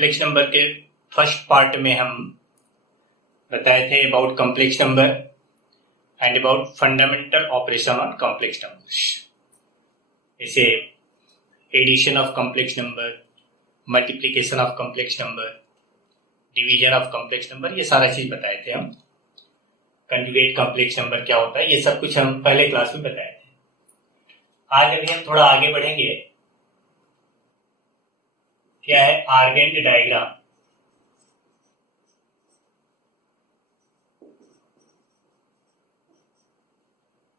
Complex number के first part में हम बताए थे about complex number and about fundamental operation on complex numbers, जैसे addition of complex number, multiplication of complex number, division of complex number, ये सारा चीज बताए थे हम। कंजुगेट कॉम्प्लेक्स नंबर क्या होता है, ये सब कुछ हम पहले क्लास में बताए थे। आज अभी हम थोड़ा आगे बढ़ेंगे। क्या है आर्गेंट डायग्राम।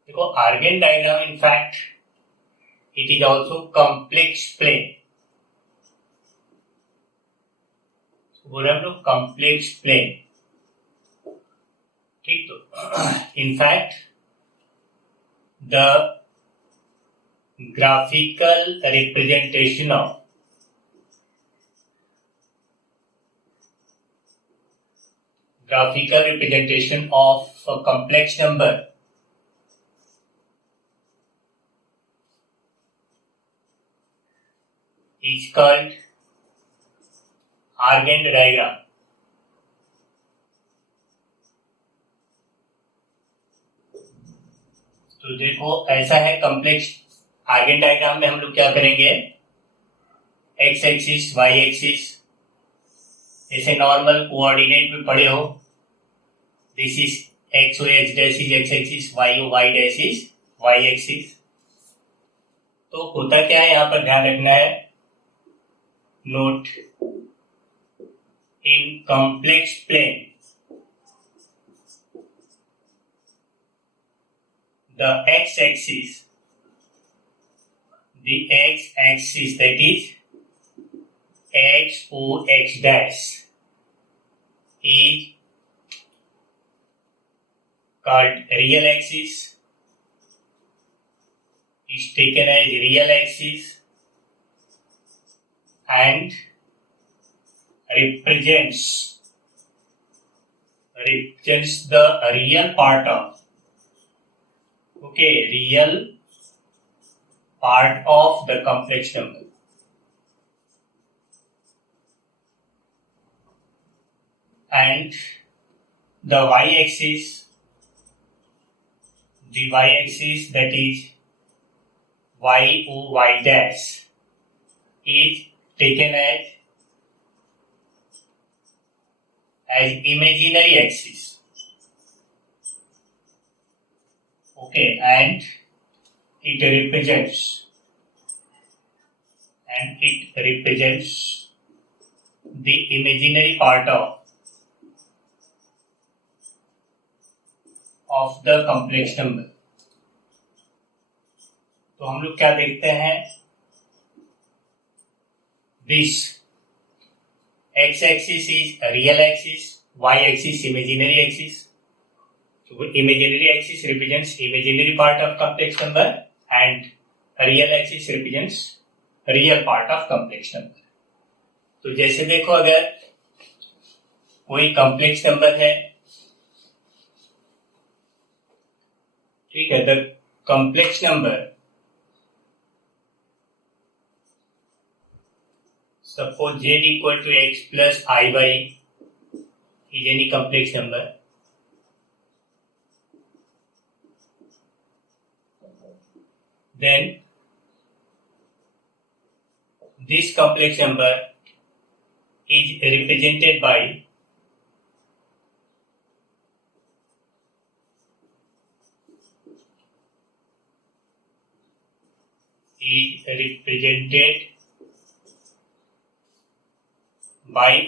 देखो Argand diagram in fact it is also complex plane. बोले हम लोग कॉम्प्लेक्स प्लेन, ठीक। तो in fact the graphical representation of a complex number is called Argand diagram. तो देखो ऐसा है कॉम्प्लेक्स आर्गेन डायग्राम में हम लोग क्या करेंगे, एक्स एक्सिस वाई एक्सिस, जैसे नॉर्मल कोऑर्डिनेट में पढ़े हो, this is x O x dash is x axis, y O y dash is y axis. तो होता क्या है, यहां पर ध्यान रखना है, note in complex plane the x-axis that is x o x dash is called real axis, is taken as real axis and represents the real part of real part of the complex number. And the y-axis that is y o y dash is taken as imaginary axis. And it represents the imaginary part of the complex number. तो हम लोग क्या देखते हैं, this x axis is a real axis, y axis imaginary axis. So imaginary axis represents imaginary part of complex number and real axis represents real part of complex number. तो जैसे देखो अगर कोई complex number है, ठीक है, the complex number suppose z equal to x plus iy is any complex number. Then this complex number is represented by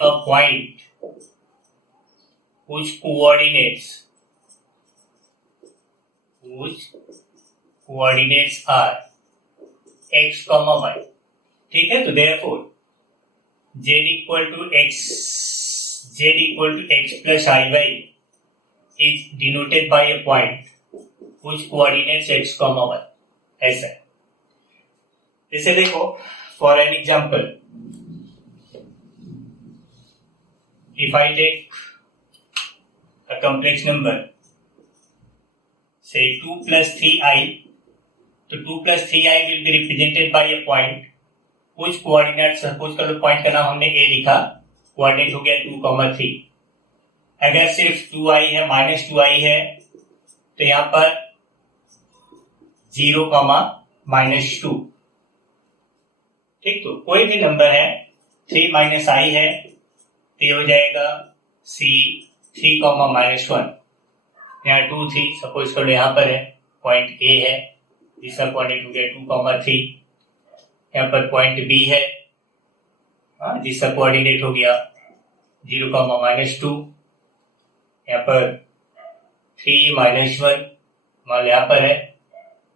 a point whose coordinates are x, y. ठीक है, तो therefore z equal to x plus iy is denoted by a point whose coordinates x, y. ऐसा है। जैसे देखो for an example, if I take a complex number say 2 plus 3i, तो 2 plus 3i will be represented by a point whose coordinate, suppose करो point का नाम हमने a लिखा, कोऑर्डिनेट हो गया 2,3। अगर सिर्फ 2i है, -2i है, तो यहाँ पर 0, -2। ठीक, तो कोई भी नंबर है 3 i है, तो ये हो जाएगा C 3, -1। यहाँ 2, 3 सपोज करो यहाँ पर है, पॉइंट A है, इसका कोऑर्डिनेट हो गया 2,3। यहाँ पर पॉइंट B है, जिसका कोऑर्डिनेट हो गया 0, -2। यहाँ पर 3, -1 मान यहाँ पर है,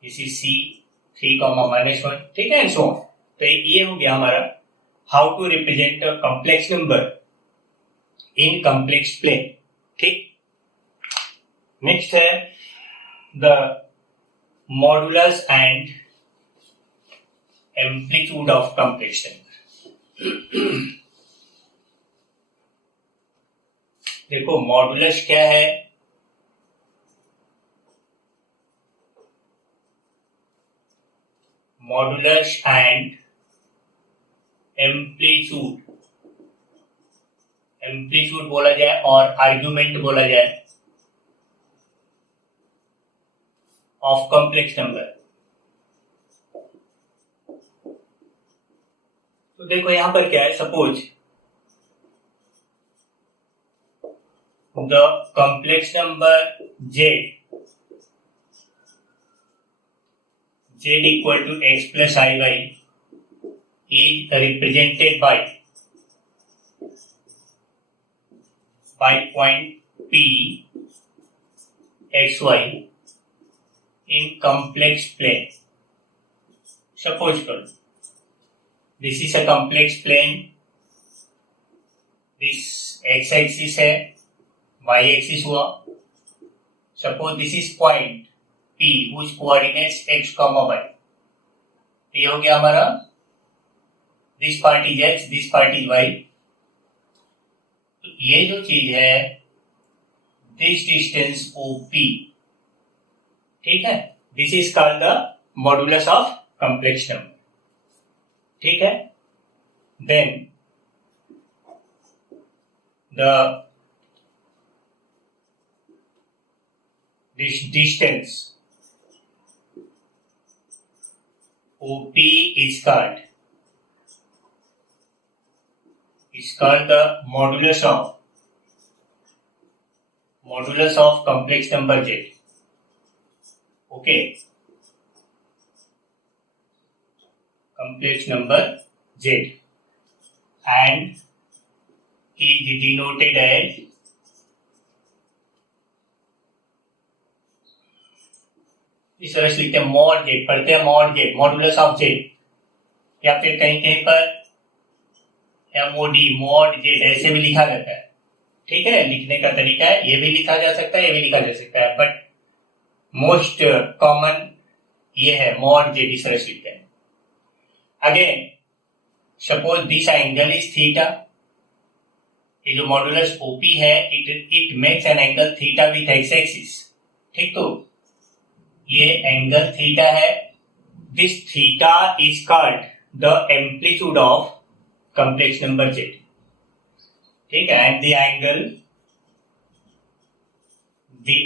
इसी C 3, -1। ठीक है, सो तो ये हो गया हमारा how to represent a complex number in complex plane. ठीक, नेक्स्ट है the modulus and amplitude of complex number. देखो मॉडुलस क्या है, मॉडुलस एंड एम्पलीट्यूड, एम्पलीट्यूड बोला जाए और आर्ग्यूमेंट बोला जाए ऑफ कॉम्प्लेक्स नंबर। तो देखो यहां पर क्या है, suppose the complex number z equal to x plus iy is represented by point P xy in complex plane. Suppose this is a complex plane, this x axis है, y axis हुआ। Suppose this is point P whose coordinates x, y। ये हो गया हमारा, this part is x, this part is y। तो ये जो चीज है, this distance OP, ठीक है, this is called the modulus of complex number। ठीक है, then this distance OP is called the modulus of complex number z। Okay, complex number z and is denoted as इस तरह से लिखते हैं mod Z, पढ़ते हैं mod Z, modulus of Z, या फिर कहीं कहीं पर MOD मॉड जेड ऐसे भी लिखा जाता है। ठीक है, लिखने का तरीका है, ये भी लिखा जा सकता है, ये भी लिखा जा सकता है, बट मोस्ट कॉमन ये है मॉड जेड, इस तरह से लिखते हैं। Again suppose this angle is theta, ये जो मॉडुलस OP है, it makes an angle theta with x axis. ठीक, तो ये एंगल थीटा है, this theta is called the amplitude of complex number z। ठीक है, and the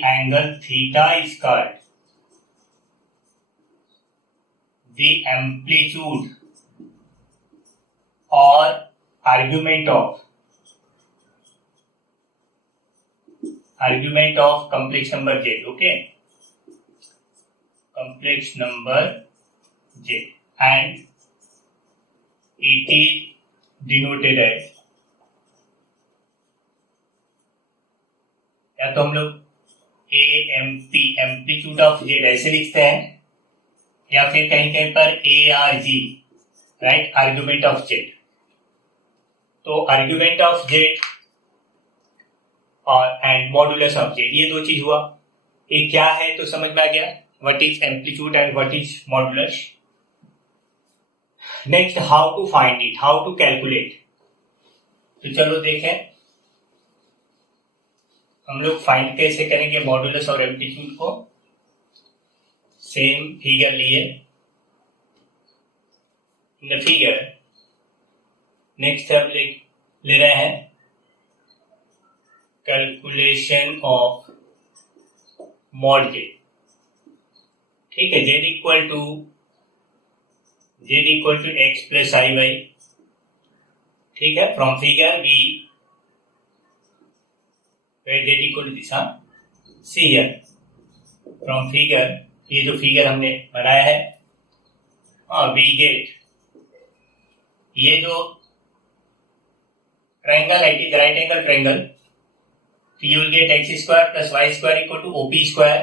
angle theta is called the amplitude और argument of complex number z। Okay, complex number z and it is denoted as, या तो हम लोग AMP amplitude of z ऐसे लिखते हैं, या फिर कहीं कहीं पर ARG, right, argument of z। तो आर्ग्यूमेंट ऑफ z और एंड मॉडुलस ऑफ z, ये दो चीज हुआ। ये क्या है तो समझ में आ गया, what is amplitude and what is modulus। next how to find it, how to calculate। तो चलो देखें हम लोग फाइंड कैसे करेंगे मॉडुलस और एम्पलीट्यूड को। सेम फिगर लिए, इन द फिगर नेक्स्ट हम ले रहे हैं कैलकुलेशन ऑफ मॉड z, ठीक है, z equal to x plus i y, ठीक है, from figure we z equal to दिशा सी हियर, फ्रॉम फिगर, ये जो फिगर हमने बनाया है, वी गेट, ये जो triangle it is right angle triangle, you will get x square plus y square equal to OP square.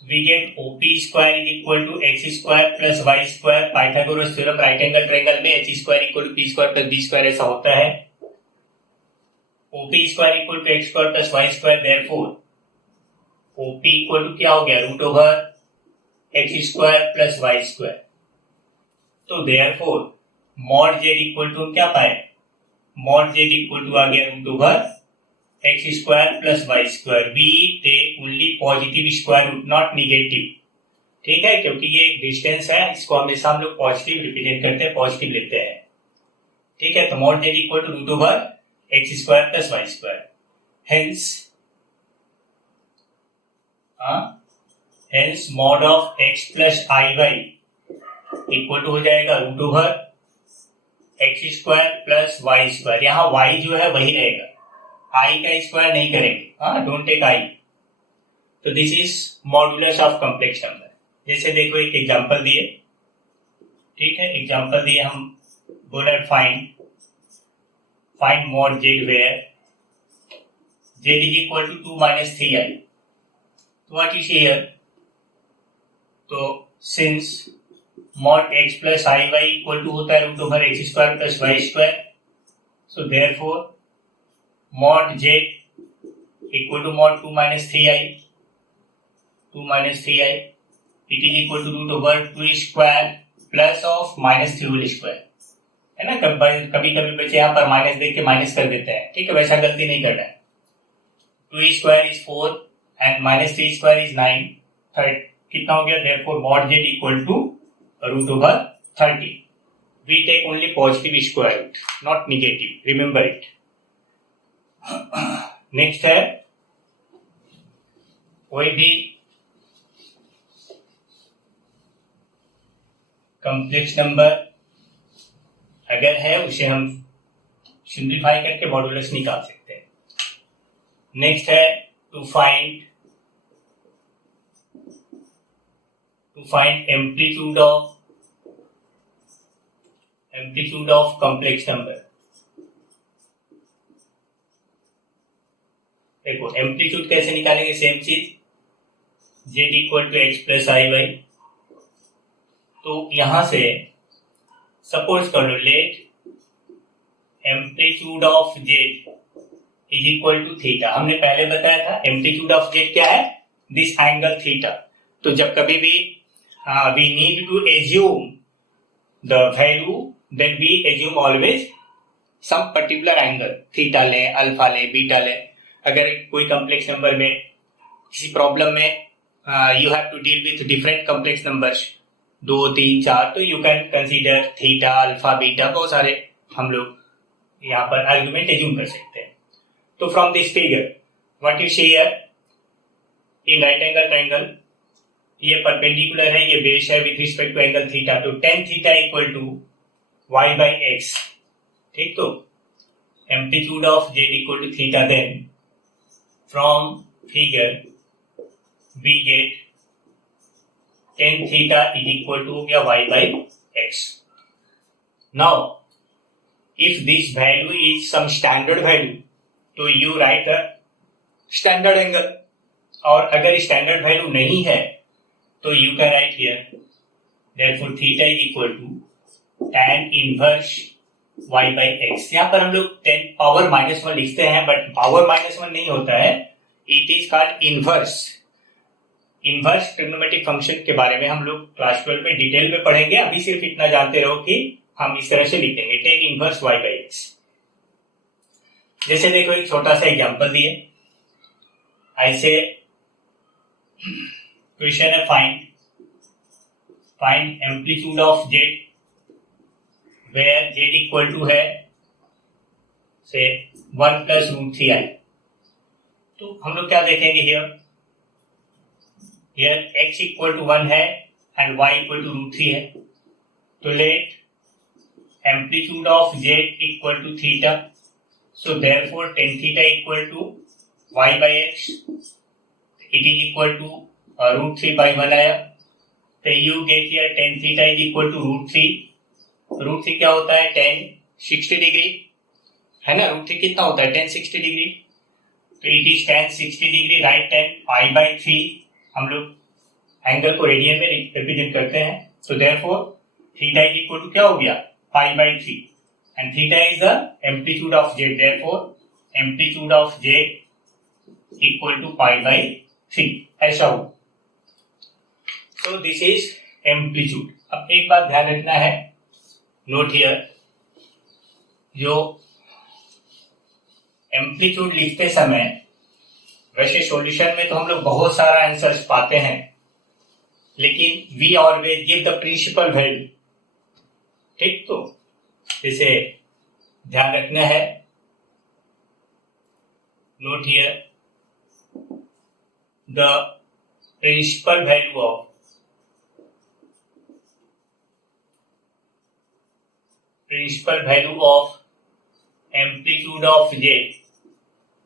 We get OP square is equal to x square plus y square. Pythagoras theorem right angle triangle में h square equal to p square plus b square ऐसा होता है. OP square equal to x square plus y square, therefore OP equal to क्या हो गया, root over x square plus y square. तो therefore mod z equal to क्या पाए, mod z equal to आ गया root over x square plus y square. We take only positive square root, not negative, ठीक है, क्योंकि ये एक डिस्टेंस है, इसको हमेशा हम लोग पॉजिटिव रिप्रेजेंट करते हैं, पॉजिटिव लेते हैं, ठीक है. तो mod z equal to root over x square plus y square, hence mod of x plus i y equal to हो जाएगा root over x square plus y square. यहाँ y जो है वही रहेगा, आई का स्क्वायर नहीं करेंगे, डोंट टेक आई. तो this is modulus of complex number. जैसे देखो एक एग्जांपल दिए, ठीक है, एग्जांपल दिए, हम बोला find mod z where z is equal to 2 minus 3i. तो व्हाट इज हियर, तो since mod x plus i y equal to होता है root over x square plus y square, so therefore mod z equal to mod 2 minus 3i, it is equal to root over 2 square plus of minus 3 whole square, है ना. कभी कभी बच्चे यहाँ पर minus देख के माइनस कर देते हैं, ठीक है, वैसा गलती नहीं करना है. 2 square is 4 and minus 3 square is 9, कितना हो गया, therefore mod z equal to root over 30. We take only positive square root, not negative, remember it. Next है, कोई भी कॉम्प्लेक्स नंबर अगर है उसे हम सिंप्लीफाई करके मॉडुलस निकाल सकते हैं. नेक्स्ट है to find amplitude of complex number. देखो एम्पलीट्यूड कैसे निकालेंगे, सेम चीज, z equal to x plus i y. तो यहां से सपोज कर लो, let amplitude of z is equal to theta. हमने पहले बताया था एम्पलीट्यूड ऑफ z क्या है, दिस एंगल थीटा. तो जब कभी भी we need to assume the value, then we assume always some particular angle, theta ले, अल्फा ले, बीटा ले. अगर कोई कॉम्प्लेक्स नंबर में किसी प्रॉब्लम में you have to deal with different complex numbers 2, 3, 4, तो you can consider theta, alpha, beta, बहुत सारे हम लोग यहाँ पर आर्गुमेंट एज्यूम कर सकते हैं. तो from this figure what you see here, in right angle triangle, ये परपेंडिकुलर है, ये बेस है with respect to angle theta. तो tan theta equal to y by x, ठीक. तो amplitude of z equal to theta, then from figure we get tan theta is equal to y by x. Now if this value is some standard value, तो you write the standard angle, और अगर standard value नहीं है तो you can write here, therefore theta is equal to tan inverse y by x. यहाँ पर हम लोग 10 पावर -1 लिखते हैं, बट पावर -1 नहीं होता है, it is called inverse. Inverse trigonometric function के बारे में हम लोग क्लास 12 में डिटेल में पढ़ेंगे. अभी सिर्फ इतना जानते रहो कि हम इस तरह से लिखेंगे tan inverse y by x. जैसे देखो एक छोटा सा एग्जांपल दिए, ऐसे क्वेश्चन है, find amplitude of z where z equal to है से 1 प्लस रूट 3 आई, तो हम लोग क्या देखेंगे हियर x इक्वल टू 1 है and y equal to root 3 है, तो let amplitude of z equal to theta, so therefore tan theta equal to y by x, it is equal to root 3 by 1 आया, तो you get here tan theta is equal to root 3, root 3 क्या होता है tan 60 degree है ना, root 3 कितना होता है tan 60 डिग्री, तो it is tan 60 degree, right tan pi by 3, हम लोग एंगल को रेडियन में रिप्रेजेंट करते हैं, तो therefore theta is equal to क्या हो गया pi by 3, and theta is the amplitude of z, therefore amplitude of z equal to pi by 3, ऐसा हो। so this is amplitude। अब एक बात ध्यान रखना है, नोट हियर, जो एम्पलीट्यूड लिखते समय वैसे सॉल्यूशन में तो हम लोग बहुत सारा आंसर्स पाते हैं, लेकिन we always give the principal value, ठीक, तो इसे ध्यान रखना है, note here the principal value of amplitude of z,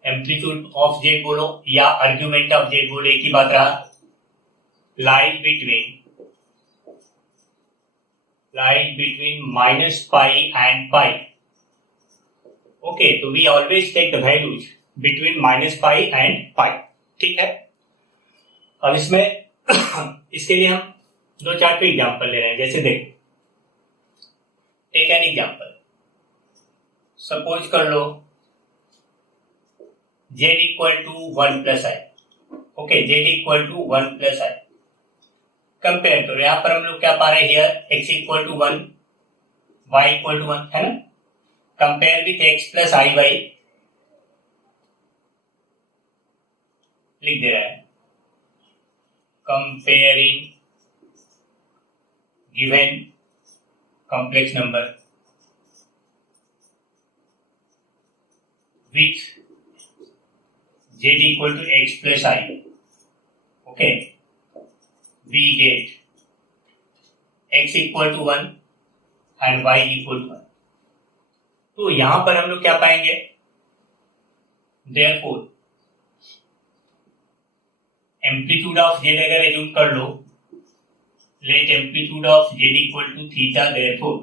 amplitude of z बोलो या आर्ग्यूमेंट ऑफ जेड बोलो, एक ही बात रहा, lies between minus pi and pi, okay, तो we always take the values between minus pi and pi, ठीक है। अब इसमें इसके लिए हम दो चार पे एग्जाम्पल ले रहे हैं, जैसे देखो, टेक एन एग्जाम्पल, सपोज कर लो z equal to 1 plus i, okay, z equal to 1 plus i, compare करो, यहां पर हम लोग क्या पा रहे हैं here x equal to 1, y equal to 1 है ना, compare with x plus i y, लिख दे रहा है, comparing given complex number with z equal to x plus i, okay, we get x equal to 1 and y equal to 1, तो यहां पर हम लोग क्या पाएंगे, therefore एम्पलीट्यूड ऑफ z अगर एज्यूम कर लो, let amplitude of z equal to theta, therefore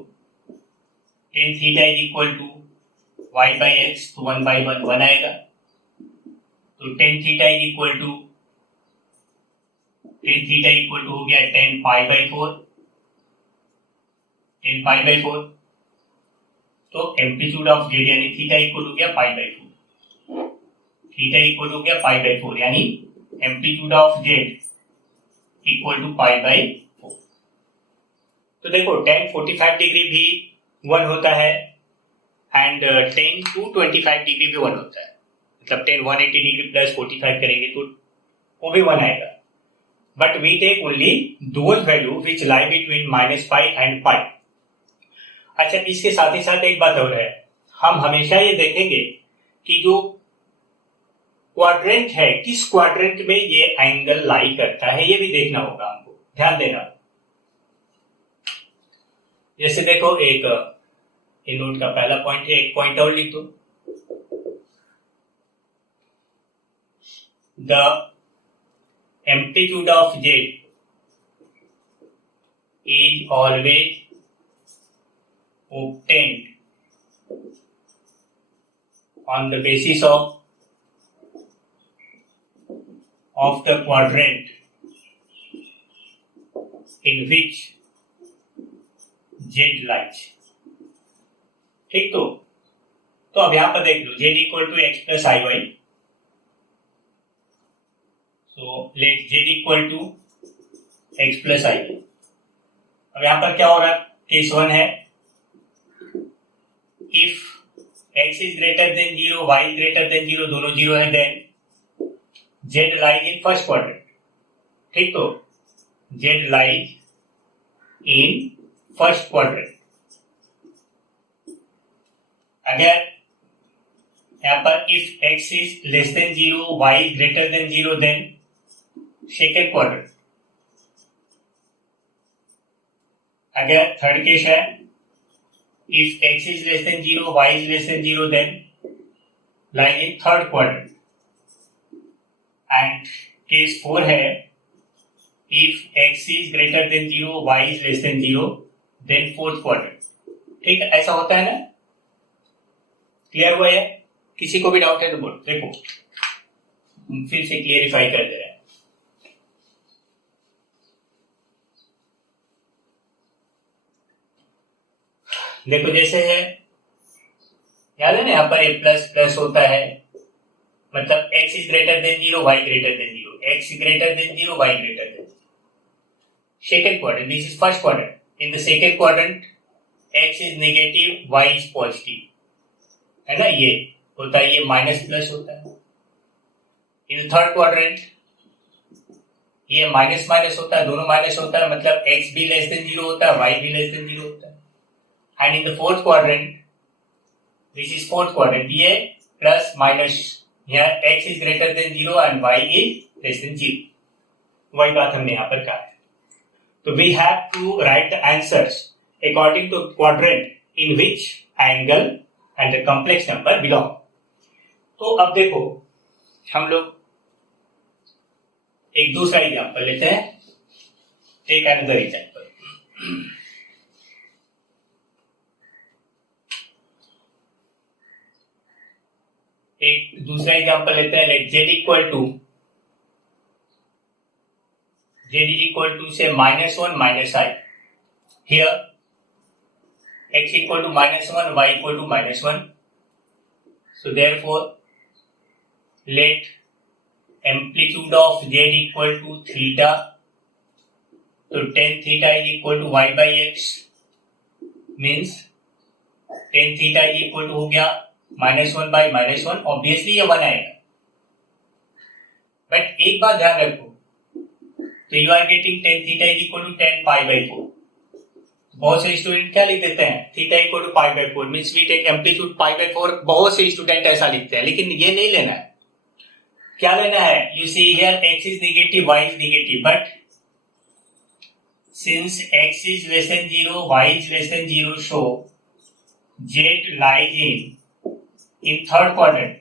tan theta is equal to y by x, तो 1 by 1 आएगा, तो tan theta is equal to tan theta equal to हो गया tan pi by 4, तो amplitude of z यानी theta equal हो गया pi by 4, theta equal हो गया पाई बाई 4, यानी amplitude of z equal to pi by 4। तो देखो tan 45 डिग्री भी 1 होता है एंड tan 225 डिग्री भी 1 होता है, मतलब tan 180 डिग्री प्लस 45 करेंगे तो वो भी 1 आएगा, but we take only those value which lie between minus pi and pi। अच्छा, इसके साथ ही साथ एक बात और है, हम हमेशा ये देखेंगे कि जो क्वाड्रेंट है, किस क्वाड्रेंट में ये एंगल लाई करता है, ये भी देखना होगा हमको, ध्यान देना। जैसे देखो, एक नोट का पहला पॉइंट है, एक पॉइंट और लिख दो, the amplitude of z is always obtained on the basis of the quadrant in which z lies, ठीक, तो अब यहां पर देख लो z equal to x plus i y, so let z equal to x plus i। अब यहां पर क्या हो रहा है, केस 1 है, if x is greater than 0, y is greater than 0, दोनों 0 है, then z lies in first quadrant, ठीक, तो z lies in first quadrant। अगर यहाँ पर if x is less than 0, y is greater than 0, then second quadrant. अगर third case है if x is less than 0, y is less than 0, then lying in third quadrant. And case 4 है if x is greater than 0, y is less than 0, then fourth quadrant. ठीक है, ऐसा होता है ना. Clear हुआ है? किसी को भी डाउट है तो बोल. देखो हम फिर से क्लियरिफाई कर दे रहे हैं. देखो जैसे है, याद है ना, यहाँ पर ए प्लस प्लस होता है, मतलब x is greater than 0, y greater than 0, x greater than 0, y greater than 0. Second quadrant, this is first quadrant. In the second quadrant x is negative, y is positive, है ना. ये होता है, ये minus plus होता है. In the third quadrant ये minus minus होता है, दोनों माइनस होता है, मतलब x भी लेस देन 0 होता है, y भी लेस देन 0 होता है. And in the fourth quadrant, this is fourth quadrant, ये plus minus, यहाँ x is greater than 0 and y is less than 0. वही बात हमने यहाँ पर कहा है. तो we have to write the answers according to quadrant in which angle and the complex number belong. तो अब देखो हम लोग एक दूसरा एग्जाम्पल लेते हैं. Take another example. एक दूसरा एग्जांपल लेते हैं. Late z equal to say -1 -i. Here x equal to -1, y equal to -1. So therefore let amplitude of z equal to theta. तो tan theta is equal to y by x, means tan theta is equal to हो गया -1 by -1. Obviously ये 1 आएगा. But एक बात ध्यान रखो, तो you are getting tan theta is equal to tan pi by 4. बहुत से स्टूडेंट क्या लिख देते हैं, theta equal to pi by 4, means we take amplitude pi by 4. बहुत से स्टूडेंट ऐसा लिखते हैं, लेकिन ये नहीं लेना है. क्या लेना है? You see here x is negative, y is negative, but since x is less than 0, y is less than 0, so z lies in third quadrant.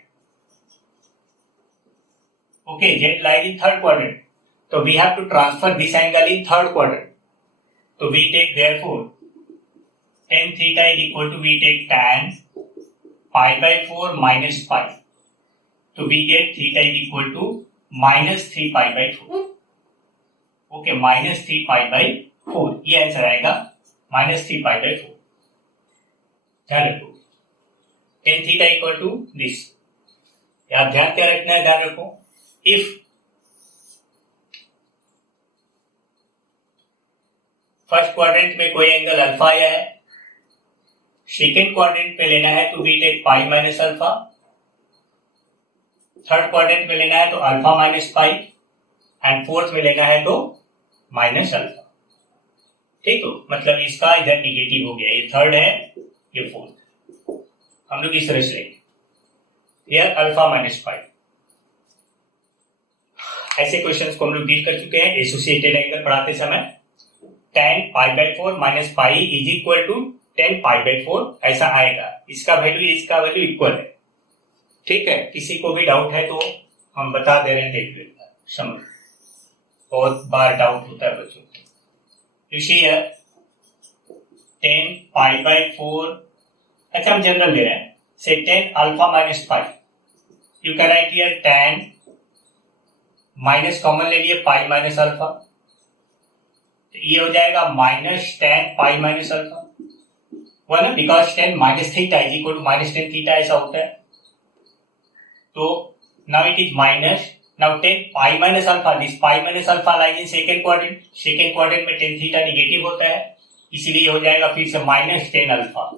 Okay, z lies in third quadrant. So we have to transfer this angle in third quadrant. So we take therefore tan theta is equal to, we take tan pi by 4 minus pi. So we get theta is equal to minus 3 pi by 4. Okay, minus 3 pi by 4. ये answer आएगा minus 3 pi by 4. ध्यान रखो, tan theta equal to this. यहाँ ध्यान क्या रखना है? ध्यान रखो, if फर्स्ट क्वाड्रेंट में कोई एंगल अल्फा आया है, सेकेंड क्वाड्रेंट पे लेना है तो we take pi minus alpha, third quadrant में लेना है तो alpha minus pi, and fourth में लेना है तो माइनस अल्फा. ठीक, तो मतलब इसका इधर निगेटिव हो गया, ये थर्ड है, ये फोर्थ. हम लोग इस तरह से लेंगे, यार अल्फा माइनस पाई. ऐसे क्वेश्चंस को हम लोग डील कर चुके हैं एसोसिएटेड एंगल पढ़ाते समय. tan pi by 4 minus pi is equal to tan pi by 4, ऐसा आएगा. इसका वैल्यू इसका वैल्यू इक्वल है. ठीक है, किसी को भी डाउट है तो हम बता दे रहे हैं, देख लेता समझ. बहुत बार डाउट होता है बच्चों को. You see here tan pi by 4, अच्छा हम जनरल ले रहे हैं, say tan alpha minus pi. You can write here tan minus common ले लिए, पाई माइनस अल्फा, तो ये हो जाएगा minus tan pi minus alpha. वो ना, because tan minus theta is equal to minus tan theta, ऐसा होता है. तो now it is minus, now tan pi minus alpha, this pi minus alpha lies in second quadrant. Second quadrant में tan theta negative होता है, इसीलिए हो जाएगा फिर से माइनस tan अल्फा.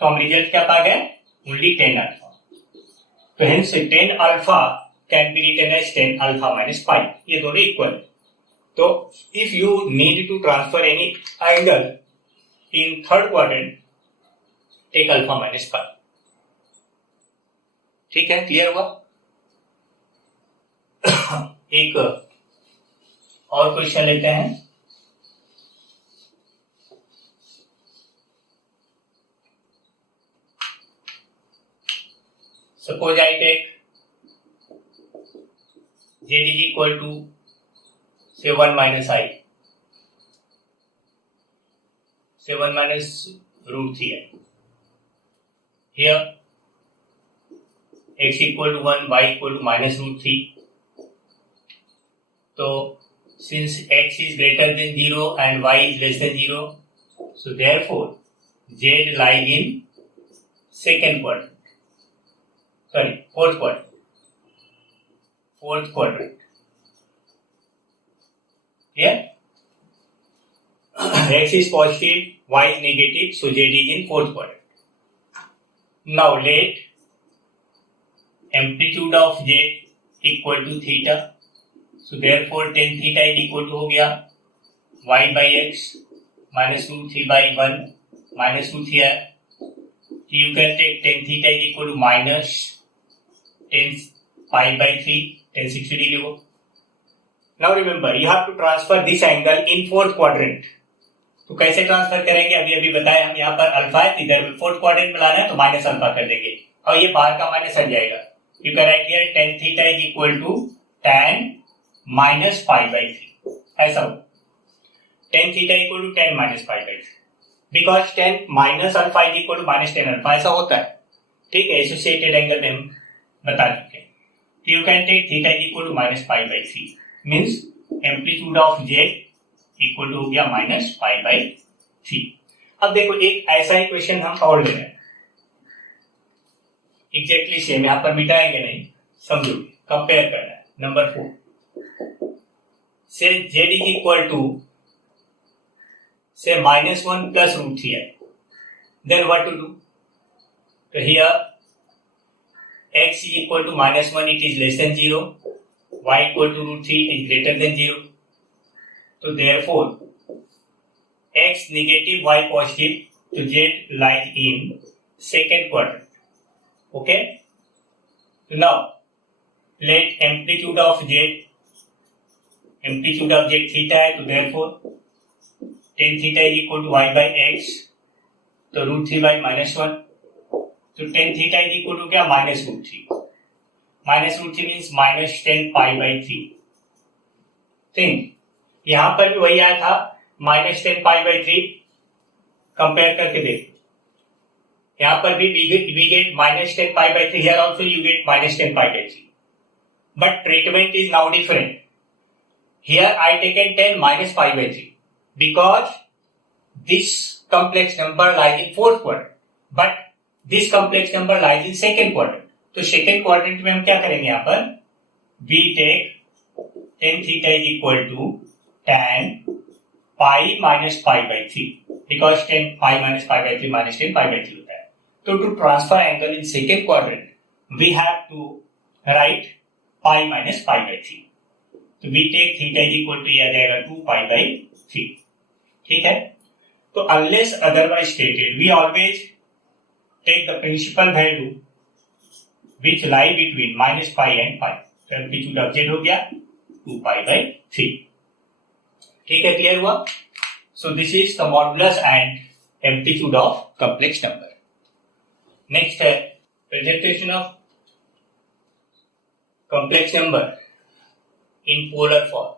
तो हम रिजल्ट क्या पा गए? Only tan alpha. तो hence tan alpha can be written as tan alpha minus pi. ये दोनों इक्वल है. तो if you need to transfer any angle in third quadrant, take alpha minus pi. ठीक है, क्लियर हुआ? एक और क्वेश्चन लेते हैं। Suppose I take z is equal to say 1 minus I, say 1 minus root 3i. Here x equal to 1, y equal to minus root 3. So since x is greater than 0 and y is less than 0, so therefore z lies in second quadrant. Sorry, fourth quadrant. Fourth quadrant. Here x is positive, y is negative, so z is in fourth quadrant. Now let amplitude of z equal to theta. So therefore tan theta is equal to हो गया y by x minus root 3 by 1 minus root 3 है. So you can take tan theta is equal to minus tan pi by 3, tan 60 degree हो. Now remember you have to transfer this angle in fourth quadrant. तो कैसे transfer करेंगे? अभी बताया हम, यहाँ पर अल्फा है, इधर फोर्थ क्वाड्रेंट में लाना है तो माइनस अल्फा कर देंगे और ये बाहर का माइनस हट जाएगा. You can write here tan theta is equal to tan minus pi by 3. ऐसा हो tan theta equal to tan minus pi by 3 because tan minus alpha is equal to minus tan alpha. ऐसा होता है, ठीक है. Associated angle में हम बता चुके हैं. You can take theta is equal to minus pi by 3 means amplitude of z equal to हो गया माइनस पाई बाई 3. अब देखो एक ऐसा ही क्वेश्चन हम और ले रहे हैं, एग्जैक्टली सेम. यहां पर मिटाएंगे नहीं, समझो, कंपेयर करना है. नंबर 4 से z is equal to say minus 1 plus root 3 है. Then what to do? तो here x is equal to minus 1, it is less than 0, y equal to root 3, it is greater than 0. So therefore x negative, y positive, so z lies in second quadrant. Okay? So now let amplitude of z theta है, तो therefore tan theta is equal to y by x, तो root 3 by minus 1. तो tan theta is equal to क्या? Minus root 3. Minus root 3 means minus tan pi by 3. Think यहां पर भी वही आया था, minus tan pi by 3. Compare करके देखो, यहां पर भी we get minus tan pi by 3. Here also you get minus tan pi by 3. But treatment is now different. Here I taken tan minus pi by 3 because this complex number lies in fourth quadrant. But this complex number lies in second quadrant. तो second quadrant में हम क्या करेंगे? यहाँ पर we take tan theta is equal to tan pi minus pi by 3 because tan pi minus pi by 3 minus tan pi by 3 होता है. तो to transfer angle in second quadrant we have to write pi minus pi by 3. तो we take theta is equal to ये आ जाएगा 2 पाई by 3. ठीक है. तो unless otherwise stated we always take the principal value which lie between minus pi and pi. तो amplitude of z हो गया 2 पाई by 3. ठीक है, क्लियर हुआ? So this is the modulus and amplitude of complex number. Next है presentation of complex number in polar form.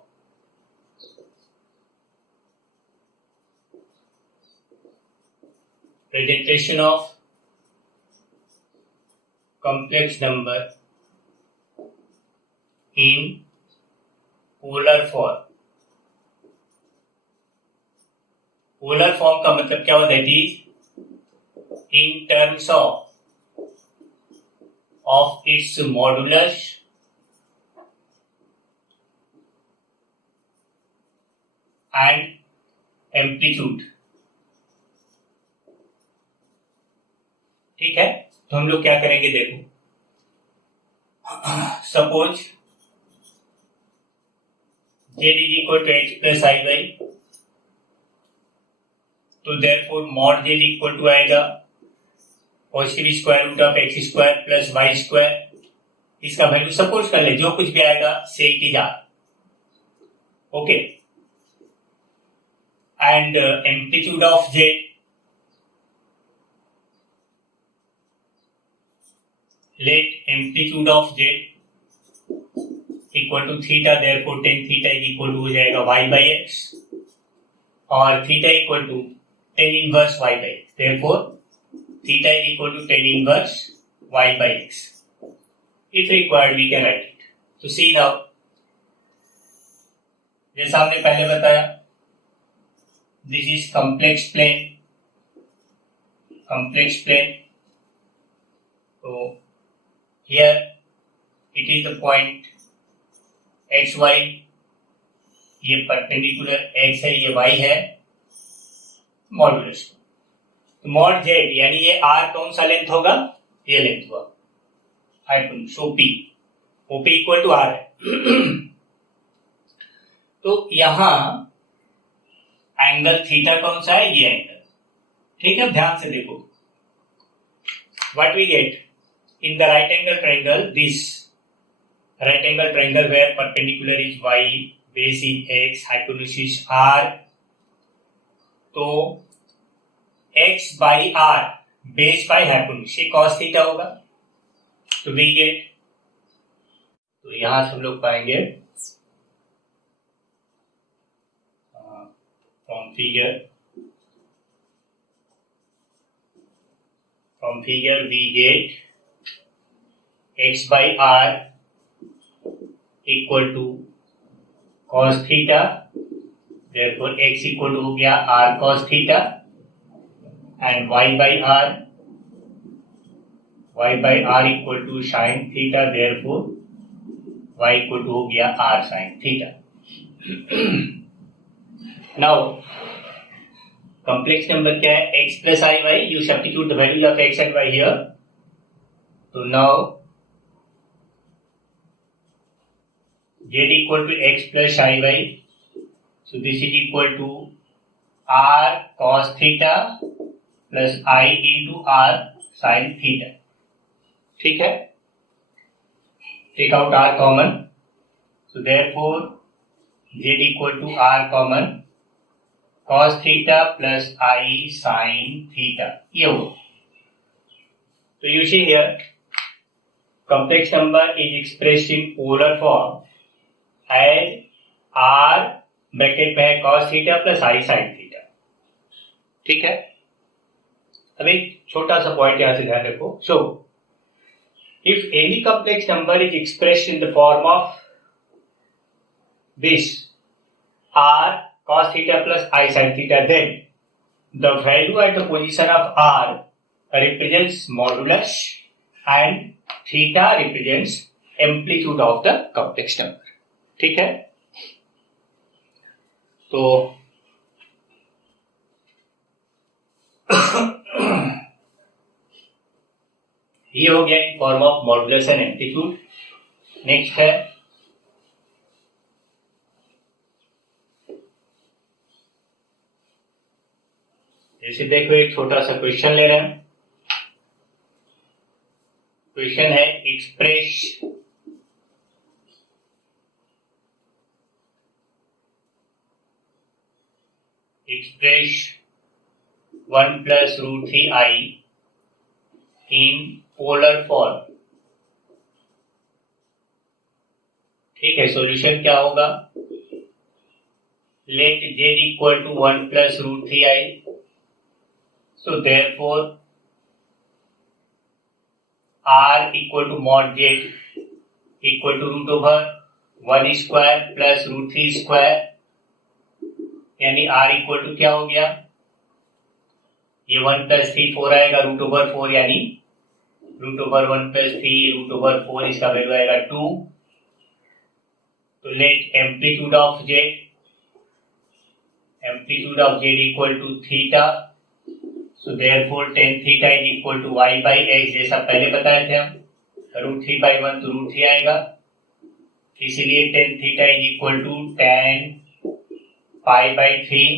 Presentation of complex number in polar form. polar form का मतलब क्या होता है? That is in terms of its modulus and amplitude. ठीक है. तो हम लोग क्या करेंगे? देखो, suppose z is equal to h plus i by, तो therefore mod z equal to आएगा positive square root of x square plus y square, इसका वैल्यू सपोज कर ले, जो कुछ भी आएगा say it is r. Okay. And amplitude of z, let amplitude of z equal to theta, therefore tan theta is equal to हो जाएगा y by x और theta equal to tan inverse y by x, therefore theta is equal to tan inverse y by x. If required we can write it. So see now, जैसा हमने पहले बताया, this is complex plane. So here it is the point xy, ये perpendicular x है, ये y है, modulus. तो mod z यानी ये r कौन सा लेंथ होगा, ये लेंथ हुआ hypotenuse. So p, OP equal to r है. तो यहां एंगल थीटा कौन सा है, ये एंगल. ठीक है, ध्यान से देखो. What we get in the right angle triangle, this right angle triangle where perpendicular is y, base is x, hypotenuse is r, तो x by r, base by hypotenuse, ये cos theta होगा. तो we get, तो यहां से हम लोग पाएंगे from figure we get x by r equal to cos theta, therefore x equal to हो गया r cos theta, and y by r equal to sin theta, therefore y equal to हो गया r sin theta. Now complex number क्या है, x plus i y, you substitute the values of x and y here. So now z equal to x plus iy, so this is equal to r cos theta plus I into r sin theta. ठीक है, take out r common, so therefore z equal to r common, cos theta plus I sin theta, ये हो. So you see here complex number is expressed in polar form as r bracket में है cos theta plus i sin theta. ठीक है, अब एक छोटा सा पॉइंट यहां से ध्यान रखो. So if any complex number is expressed in the form of this r cos theta plus i sin theta, then the value at the position of r represents modulus and theta represents amplitude of the complex number. ठीक है, तो ये हो गया in form of modulus and amplitude. Next है जैसे देखो, एक छोटा सा क्वेश्चन ले रहे हैं. क्वेश्चन है express express 1 plus root 3i in polar form. ठीक है, सॉल्यूशन क्या होगा, let z equal to 1 plus root 3i, so therefore r equal to mod z equal to root over 1 square plus root 3 square, यानी r equal to क्या हो गया, ये 1 plus 3 4 आएगा, रूट ओवर 4 यानी root over 1 plus 3 root over 4, इसका value आएगा 2. तो let amplitude of z equal to theta, so therefore tan theta is equal to y by x, जैसा पहले बताए थे हम, रूट 3 बाई 1 तो रूट 3 आएगा, इसलिए tan theta is equal to tan pi by 3,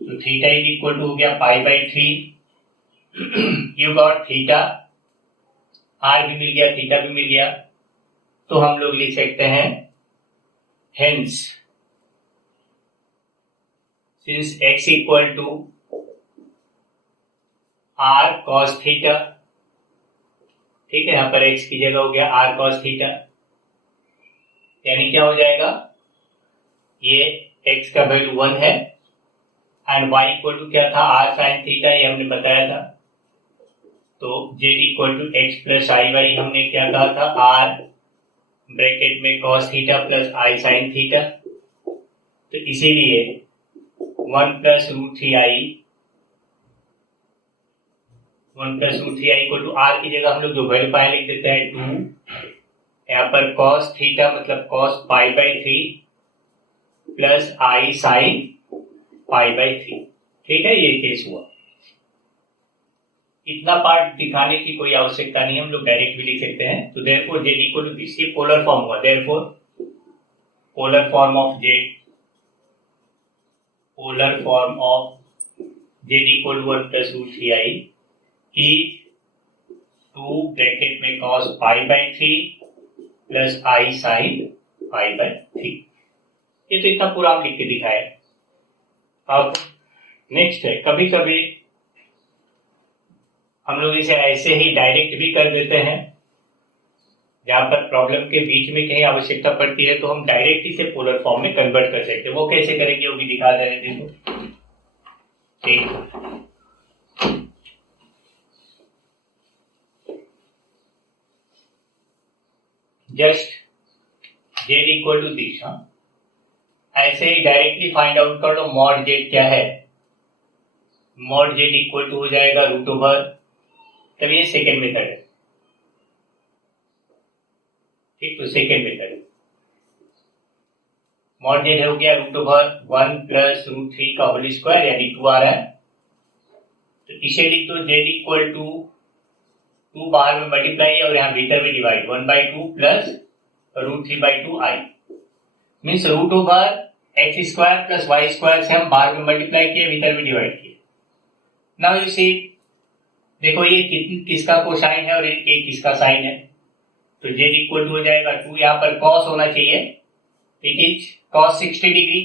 तो थीटा इज इक्वल टू हो गया pi by 3. You got theta, r भी मिल गया, थीटा भी मिल गया, तो हम लोग लिख सकते हैं hence since x equal to r cos theta, ठीक है, यहां पर x की जगह हो गया आर कॉस थीटा, यानी क्या हो जाएगा, ये x का वैल्यू 1 है एंड y इक्वल टू क्या था, आर साइन थीटा, ये हमने बताया था, तो z equal to x plus i y हमने क्या कहा था, आर ब्रैकेट में cos theta plus i sine theta, तो इसीलिए 1 plus root three i, 1 plus root three i equal to r की जगह हम लोग जो वैल्यू पाए लिख देते हैं 2, यहाँ पर कॉस थीटा मतलब cos pi by 3 plus i sine pi by 3, ठीक है, ये केस हुआ। इतना पार्ट दिखाने की कोई आवश्यकता नहीं है, हम लोग डायरेक्ट भी लिख सकते हैं, तो therefore z equal to this, ये पोलर फॉर्म हुआ, therefore polar form of z, polar form of z equal to 1 plus root three i is 2 bracket में cos pi by 3 plus i sine pi by 3, ये तो इतना पूरा हम लिख के दिखाए। अब नेक्स्ट है, कभी कभी हम लोग इसे ऐसे ही डायरेक्ट भी कर देते हैं, जहां पर प्रॉब्लम के बीच में कहीं आवश्यकता पड़ती है तो हम डायरेक्ट इसे पोलर फॉर्म में कन्वर्ट कर सकते हैं, वो कैसे करेंगे वो भी दिखा दे रहे थे, ठीक, just z equal to this, ऐसे ही डायरेक्टली फाइंड आउट कर लो मॉड z क्या है, मॉड z इक्वल टू हो जाएगा रूट ओवर, तब ये सेकेंड मेथड है, ठीक, तो सेकेंड मेथड मॉड z हो गया root over 1 plus root three का होल स्क्वायर यानी 2 आ रहा है, तो इसे लिख दो z इक्वल टू 2 बाहर में मल्टीप्लाई और यहाँ भीतर में divide 1/2 plus root three by 2 i, means root over x square plus y square से हम बाहर में मल्टीप्लाई किए, भीतर में डिवाइड किए। नाउ यू सी, देखो ये किसका कोसाइन है और ये किसका साइन है, तो z इक्वल टू हो जाएगा 2, यहाँ पर cos होना चाहिए, इट इज cos 60 डिग्री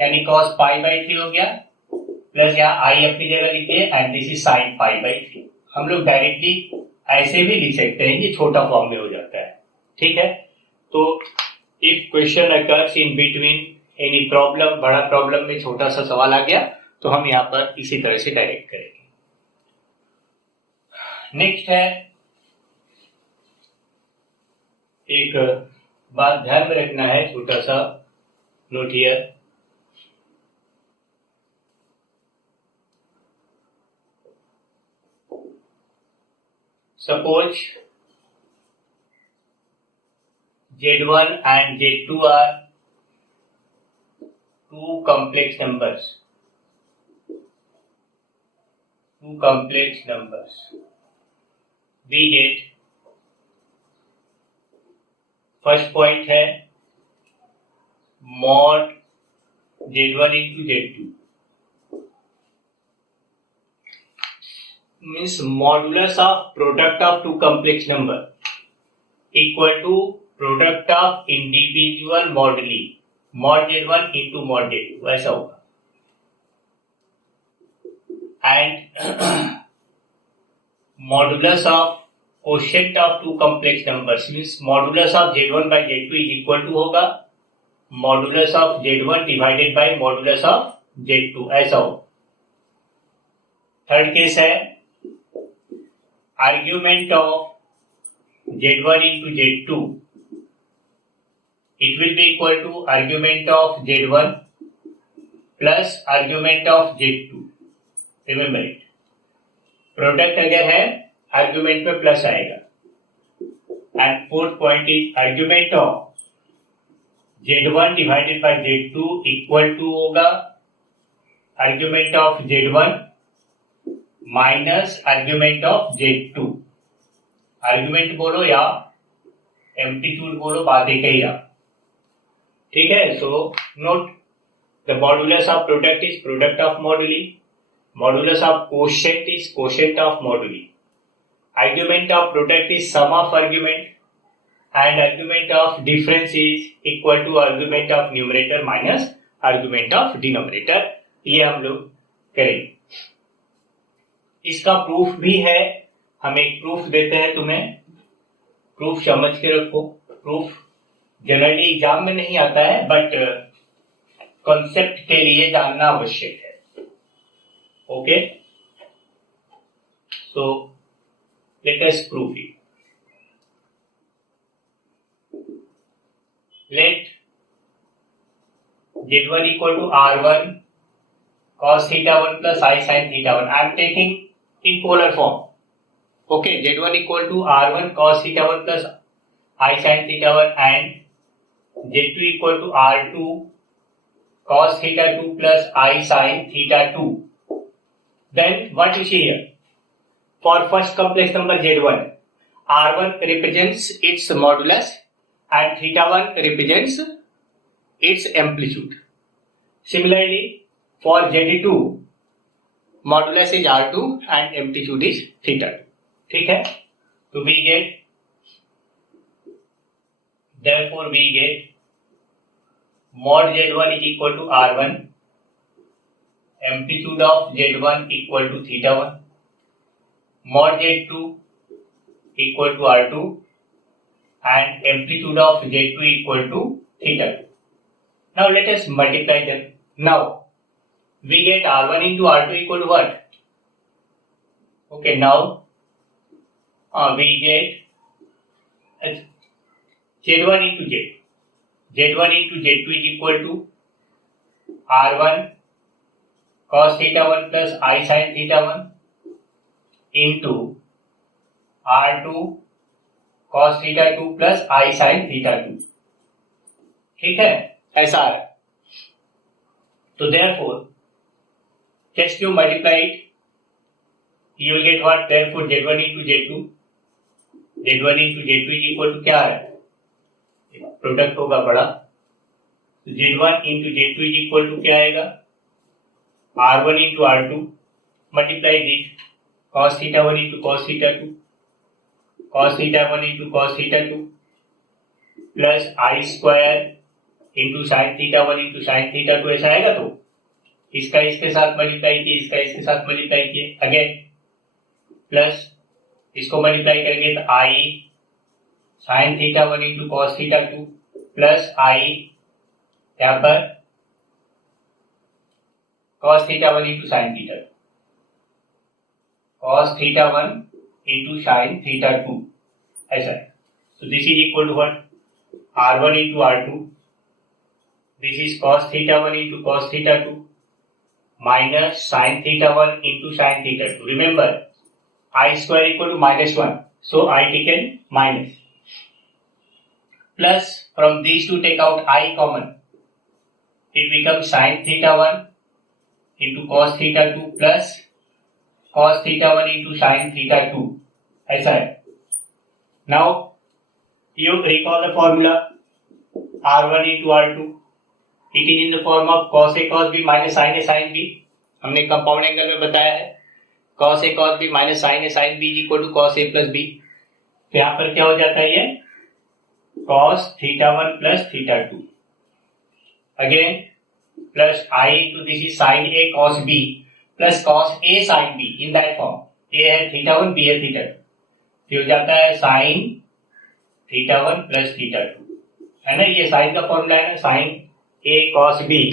यानी cos पाई बाई 3 हो गया, प्लस यहाँ आई अपनी जगह लिखिए and this is sine pi by 3। हम लोग डायरेक्टली ऐसे भी लिख सकते हैं, ये छोटा फॉर्म में हो जाता है, ठीक है। तो if question occurs in between any problem, बड़ा प्रॉब्लम में छोटा सा सवाल आ गया तो हम यहाँ पर इसी तरह से डायरेक्ट करेंगे। नेक्स्ट है, एक बात ध्यान में रखना है, छोटा सा note here, suppose Z1 and Z2 are two complex numbers. We get first point है mod Z1 into Z2 means modulus of product of two complex number equal to product of individual moduli, mod Z1 into mod Z2 ऐसा होगा, and modulus of quotient of two complex numbers means modulus of Z1 by Z2 is equal to होगा modulus of Z1 divided by modulus of Z2 ऐसा हो। Third case है argument of Z1 into Z2, it will be equal to argument of Z1 plus argument of Z2, remember it, product अगर है argument में plus आएगा, and fourth point is argument of Z1 divided by Z2 equal to होगा argument of Z1 minus argument of Z2, argument बोलो या amplitude बोलो, बात एक ही रहा, ठीक है। So note the modulus of product is product of moduli, Modulus of quotient is quotient of moduli. Argument of product is sum of argument, and argument of difference is equal to argument of numerator minus argument of denominator. ये हम लोग करेंगे. इसका proof भी है. हम एक proof देते हैं तुम्हें. प्रूफ समझ के रखो. प्रूफ जनरली एग्जाम में नहीं आता है, बट कॉन्सेप्ट के लिए जानना आवश्यक है. Okay, so let us prove it. Let Z1 equal to R1 cos theta 1 plus I sin theta 1. I am taking in polar form. Okay, Z1 equal to R1 cos theta 1 plus I sin theta 1 and Z2 equal to R2 cos theta 2 plus I sin theta 2. Then what you see here? For first complex number Z1, R1 represents its modulus and theta 1 represents its amplitude. Similarly, for Z2, modulus is R2 and amplitude is theta 2. ठीक है? तो we get, therefore we get mod Z1 is equal to R1, amplitude of Z1 equal to theta 1, mod Z2 equal to R2 and amplitude of Z2 equal to theta 2. Now let us multiply them. Now we get R1 into R2 equal to what? Okay, now we get Z1 into Z. Z1 into Z2 is equal to R1 cos theta 1 plus I sin theta 1 into R2 cos theta 2 plus I sin theta 2. ठीक है, ऐसा आ रहा है. तो therefore just you multiply it, you will get what? Therefore Z1 into Z2 is equal to क्या आ रहा है? प्रोडक्ट होगा बड़ा. Z1 into Z2 is equal to क्या आएगा? R1 into R2 multiply this cos theta 1 into cos theta 2 cos theta 1 into cos theta 2 plus I square into sin theta 1 into sin theta 2. ऐसा आएगा. तो इसका इसके साथ मल्टीप्लाई किए, इसका इसके साथ मल्टीप्लाई किए, अगेन प्लस इसको मल्टीप्लाई करेंगे तो I sin theta 1 into cos theta 2 plus I यहाँ पर cos theta 1 into sin theta 2, cos theta 1 into sin theta 2. ऐसा है. So this is equal to what? R1 into R2. This is cos theta 1 into cos theta 2 minus sin theta 1 into sin theta 2. Remember, I square equal to minus 1. So I taken minus. Plus from these two take out I common. It becomes sin theta 1 into cos theta 2 plus cos theta 1 into sin theta 2. ऐसा है. Now you recall the formula R1 into R2. It is in the form of cos A cos B minus sin A sin B. हमने compound angle में बताया है. cos A cos B minus sin A sin B is equal to cos A plus B. तो यहाँ पर क्या हो जाता है? ये cos theta 1 plus theta 2. Again plus I into this is sin A cos B plus cos A sin B in that form. A है theta 1, B है theta 2. तो हो जाता है sin theta 1 plus theta 2. है ना? ये sin का फॉर्मूला है ना, sin A cos B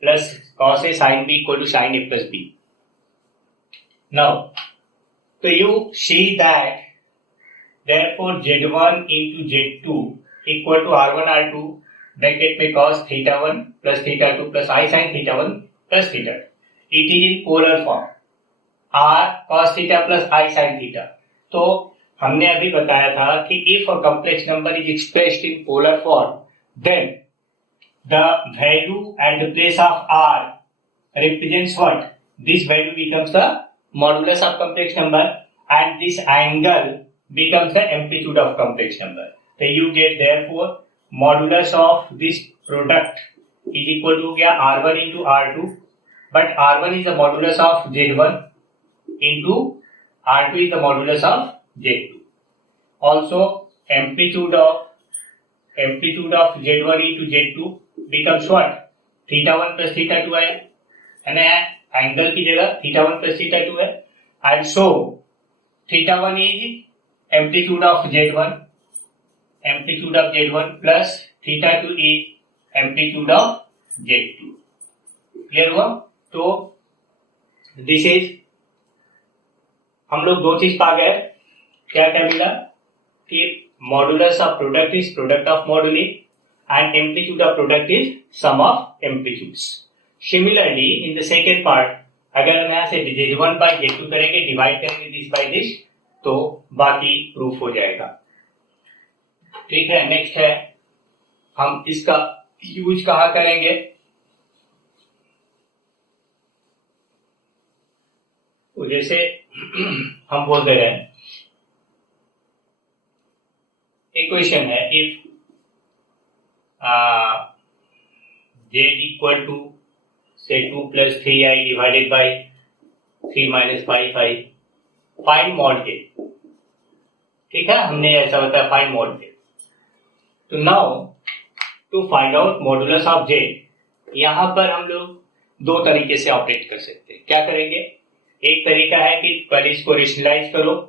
plus cos A sin B equal to sin A plus B. Now, so you see that therefore Z1 into Z2 equal to R1 R2 bracket में cos theta 1 plus theta 2 plus I sin theta 1 plus theta 2. It is in polar form. R cos theta plus I sin theta. तो हमने अभी बताया था कि if a complex number is expressed in polar form, then the value at the place of R represents what? This value becomes the modulus of complex number and this angle becomes the amplitude of complex number. So you get therefore modulus of this product is equal to क्या? R1 into R2 but R1 is the modulus of Z1 into R2 is the modulus of Z2. Also amplitude of Z1 into Z2 becomes what? θ1 plus θ2 है ना, angle की जगह θ1 plus θ2 है, and so θ1 is amplitude of Z1 plus θ2 is amplitude of Z2. Clear हुआ? तो this is, हम लोग दो चीज पा गए. क्या क्या मिला कि modulus of product is product of moduli and amplitude of product is sum of amplitudes. Similarly, in the second part, अगर हम यहाँ से Z1 by Z2 करेंगे, डिवाइड करेंगे दिस बाय दिस, तो बाकी प्रूफ हो जाएगा. ठीक है. नेक्स्ट है, हम इसका यूज कहाँ करेंगे? तो जैसे हम बोल दे रहे हैं, इक्वेशन है if z equal to say 2 plus 3i divided by 3 minus 5i, find mod j. ठीक है, हमने ऐसा बताया find mod j. तो now to find out modulus of j, यहां पर हम लोग दो तरीके से ऑपरेट कर सकते हैं. क्या करेंगे? एक तरीका है कि पहले इसको रेशनलाइज करो,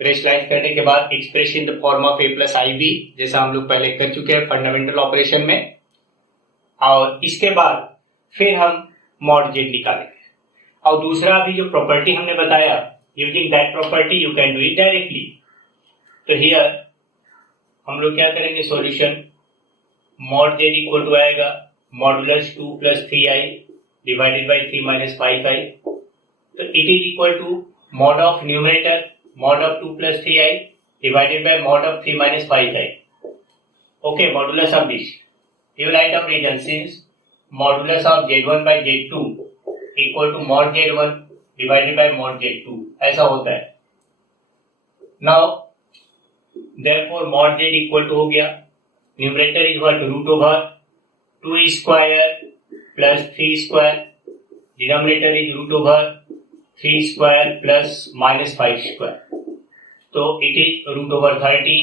रेशनलाइज करने के बाद express in the form of a plus i b, जैसा हम लोग पहले कर चुके हैं फंडामेंटल ऑपरेशन में, और इसके बाद फिर हम मॉड जेड निकालेंगे. और दूसरा भी जो प्रॉपर्टी हमने बताया, using that property you can do it directly. तो हियर हम लोग क्या करेंगे? Solution mod z equal to आएगा modulus 2 plus 3i divided by 3 minus 5i. तो it is equal to mod of numerator mod of 2 plus 3i divided by mod of 3 minus 5i. Okay, modulus of this. You write down reason since modulus of Z1 by Z2 equal to mod Z1 divided by mod Z2. ऐसा होता है. Now, therefore mod Z equal to हो गया. Numerator is what? Root over 2 square plus 3 square. Denominator is root over 3 square plus minus 5 square. तो it is root over 13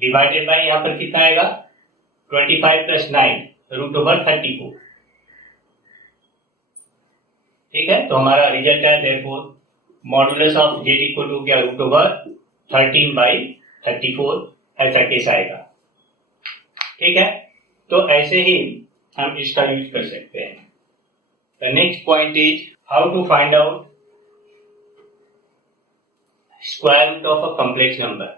divided by यहाँ पर कितना आएगा? 25 प्लस 9 रूट ओवर 34. ठीक है. तो हमारा रिजल्ट है therefore modulus of z equal to क्या? Root over 13 by 34. ऐसा केस आएगा. ठीक है. तो ऐसे ही हम इसका यूज कर सकते हैं. The next point is how to find out square root of a complex number.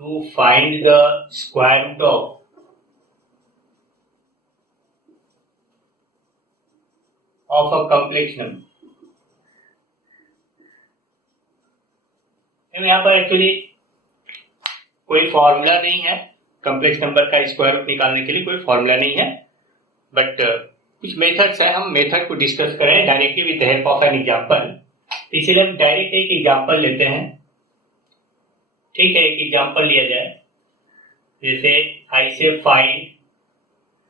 To find the square root of a complex number. यहाँ पर एक्चुअली कोई फॉर्मूला नहीं है कॉम्प्लेक्स नंबर का स्क्वायर रूट निकालने के लिए, कोई फॉर्मूला नहीं है, बट कुछ मेथड्स है. हम मेथड को डिस्कस करें directly with the help of an example. इसलिए हम डायरेक्ट एक एग्जांपल लेते हैं. ठीक है, एक एग्जांपल लिया जाए. जैसे आई से फाइंड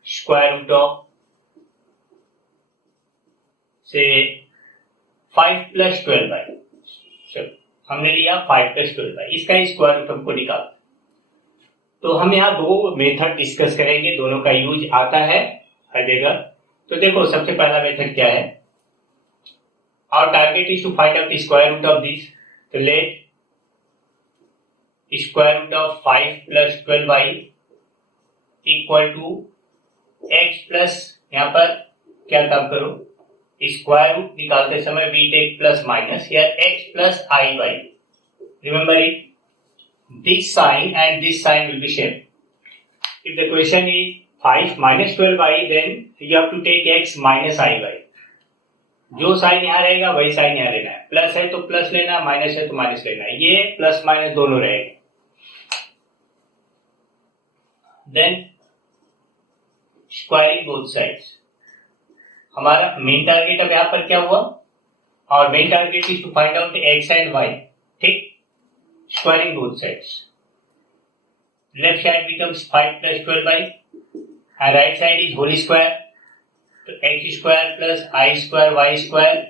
स्क्वायर रूट ऑफ से 5 प्लस 12i. हमने लिया 5 प्लस 12i, इसका स्क्वायर रूट हमको निकालना. तो हम यहाँ दो मेथड डिस्कस करेंगे, दोनों का यूज आता है हर जगह. तो देखो, सबसे पहला मेथड क्या है? Our target is to find out square root of this. तो let square root of 5 plus 12i equal to x plus, यहाँ पर क्या काम करो? स्क्वायर रूट निकालते समय वी टेक प्लस माइनस, या x plus i y. Remember it, this sign and this sign will be same. If the question is 5 minus 12i, then you have to take x minus iy. जो sign यहाँ रहेगा वही sign यहाँ लेना है. Plus है तो plus लेना, माइनस है तो माइनस लेना है. ये प्लस माइनस दोनों रहेंगे. Then squaring both sides. हमारा मेन टारगेट अब यहाँ पर क्या हुआ? और main target is to find out x and y. ठीक, squaring both sides. left side becomes 5 plus 12y and right side is whole square. So x square plus I square y square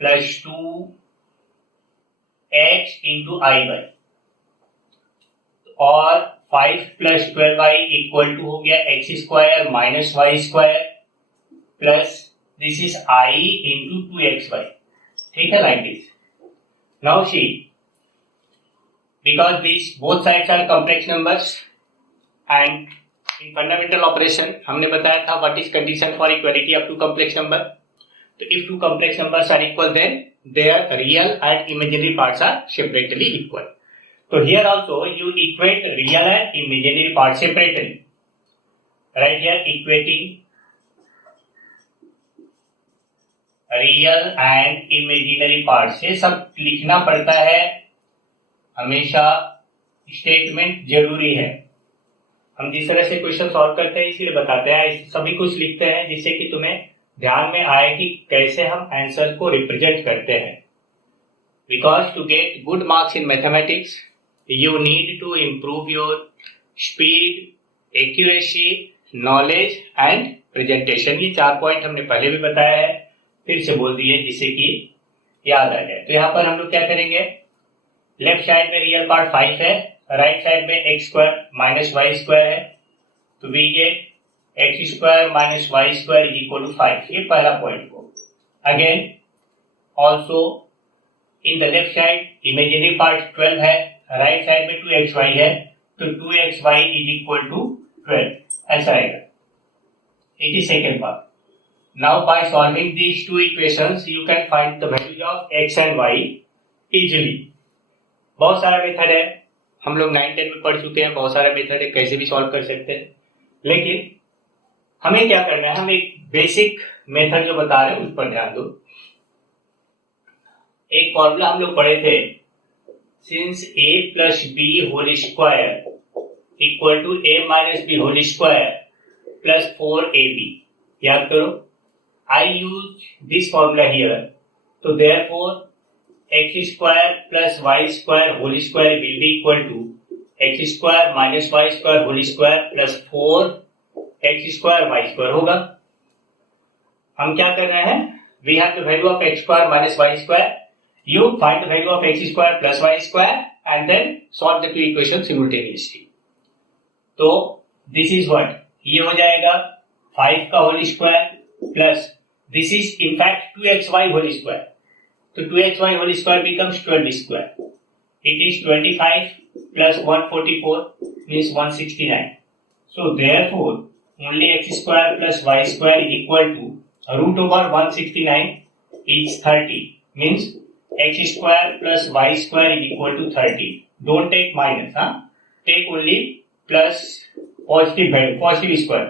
plus 2x into iy और 5 plus 12y equal to हो गया x square minus y square plus this is I into 2xy. ठीक है, like this. Now see, because these both sides are complex numbers and in fundamental operation हमने बताया था what is condition for equality of two complex number. So if two complex numbers are equal, then their real and imaginary parts are separately equal. So here also you equate real and imaginary parts separately. Right here equating real and imaginary part से सब लिखना पड़ता है, हमेशा statement जरूरी है. हम जिस तरह से क्वेश्चन सॉल्व करते हैं इसलिए बताते हैं, सभी कुछ लिखते हैं जिससे कि तुम्हें ध्यान में आए कि कैसे हम आंसर को रिप्रेजेंट करते हैं. Because to get good marks in mathematics you need to improve your speed, accuracy, knowledge and presentation. ये 4 पॉइंट हमने पहले भी बताया है, फिर से बोल दिए जिससे कि याद आ जाए. तो यहाँ पर हम लोग क्या करेंगे, लेफ्ट साइड में रियल पार्ट 5 है, राइट साइड में x square minus y square है. तो we get x square minus y square is equal to 5. ये पहला पॉइंट को. Again also in the left side imaginary part 12 है, राइट साइड में 2xy है, तो 2xy इज इक्वल टू 12. ऐसा आएगा. It is second part. Now by solving these two equations you can find the values of x and y easily. बहुत सारा method है, हम लोग 9-10 में पढ़ चुके हैं, बहुत सारा मेथड है कैसे भी सॉल्व कर सकते हैं. लेकिन हमें क्या करना है, हम एक बेसिक मेथड जो बता रहे हैं उस पर ध्यान दो. एक फॉर्मूला हम लोग पढ़े थे, since a plus b whole square equal to a minus b whole square plus 4ab. याद करो, I use this formula here. So therefore x square plus y square whole square will be equal to x square minus y square whole square plus 4x square y square होगा. हम क्या कर रहे हैं, we have the value of x square minus y square. You find the value of x square plus y square and then solve the two equations simultaneously. तो this is what, ये हो जाएगा 5 का whole square plus this is in fact 2xy whole square. So 2xy whole square becomes 12 square. It is 25 plus 144 means 169. So therefore only x square plus y square is equal to root over 169 is 30. Means x square plus y square is equal to 30. Don't take minus, take only plus positive value, positive square.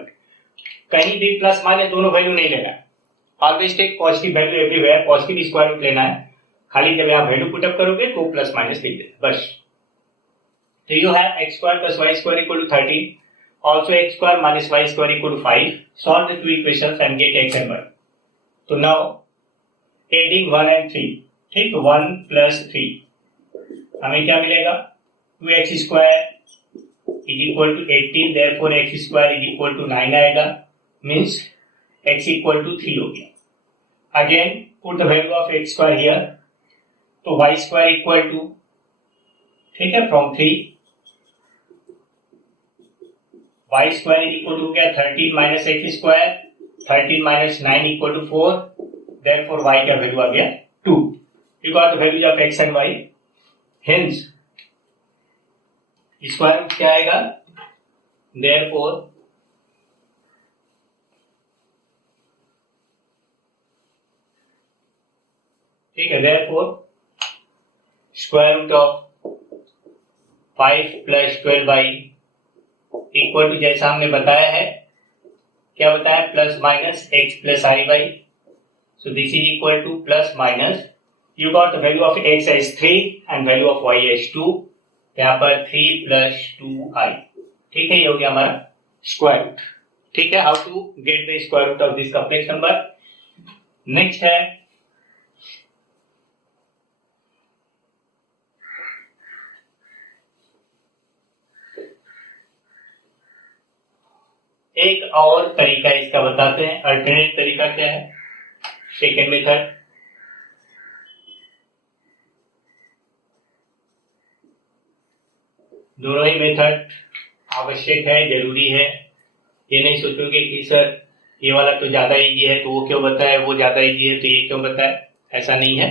कहीं भी plus minus दोनों value नहीं लेना. Always take positive value everywhere. Positive square root लेना है, खाली जब यहाँ वैल्यू पुटअप करोगे तो प्लस माइनस लिख देना बस. तो you have x square plus y square equal to 13, also x square minus y square equal to 5. Solve the two equations and get x and y. तो नाउ एडिंग 1 and 3, ठीक, तो 1 plus 3 हमें क्या मिलेगा, 2x square is equal to 18. Therefore x square is equal to 9 आएगा. Means x equal to 3 हो गया. Again put the value of x square here. तो y स्क्वायर इक्वल टू, ठीक है, from 3 y square is equal to हो गया 13 minus x square. 13 minus 9 equal to 4. Therefore y का value आ गया 2. You got the values of x and y. Hence square root क्या आएगा, देयरफॉर ठीक है, therefore square root of 5 plus 12y equal to जैसा हमने बताया है, क्या बताया, plus minus x plus i y. So this is equal to plus minus, you got the value of x as 3 and value of y as 2. यहाँ पर 3 plus 2i. ठीक है, ये हो गया हमारा स्क्वायर रूट. ठीक है, how to get the square root of this complex number. Next है एक और तरीका इसका बताते हैं। अल्टरनेट तरीका क्या है? सेकेंड मेथड, दोनों ही मेथड आवश्यक है, जरूरी है। ये नहीं सोचोगे कि सर ये वाला तो ज्यादा इजी है तो वो क्यों बताए, वो ज्यादा इजी है तो ये क्यों बताए, ऐसा नहीं है।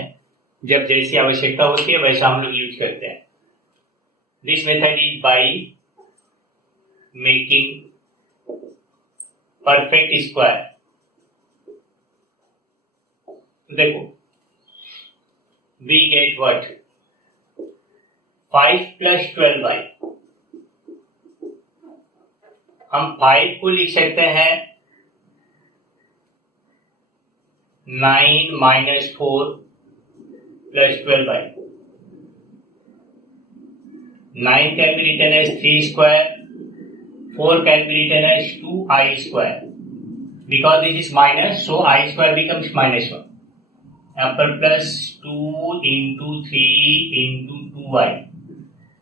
जब जैसी आवश्यकता होती है वैसा हम लोग यूज करते हैं। This method is by making perfect square. देखो वी गेट व्हाट, 5 + 12y। हम 5 को लिख सकते हैं 9 - 4 + 12y। 9 can be written as 3 square, 4 can be written as 2i square. Because this is minus, so I square becomes -1. यहाँ पर +2 × 3 × 2i।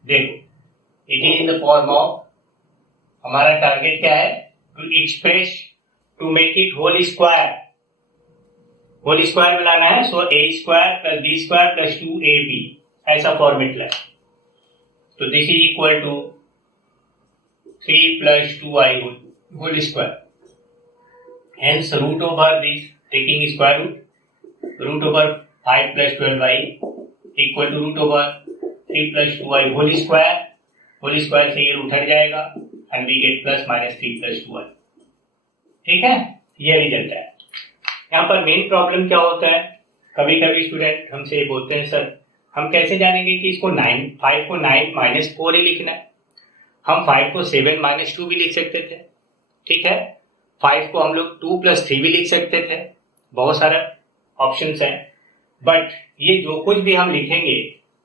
देखो it is in the form of, हमारा target क्या है? To express, to make it whole square. Whole square बनाना है, so a² + b² + 2ab ऐसा format लाए। तो this is equal to 3 + 2i whole square. Hence root over this, taking square root, root over 5 + 12y equal to root over 3 + 2i whole square। Whole square से ये root हट जाएगा and we get +-3 + 2i। ठीक है, ये result है। यहाँ पर मेन प्रॉब्लम क्या होता है, कभी कभी स्टूडेंट हमसे बोलते हैं सर हम कैसे जानेंगे कि इसको 5 को 9 - 4 ही लिखना है। हम 5 को 7 - 2 भी लिख सकते थे, ठीक है। 5 को हम लोग 2 + 3 भी लिख सकते थे, बहुत सारे ऑप्शंस हैं। बट ये जो कुछ भी हम लिखेंगे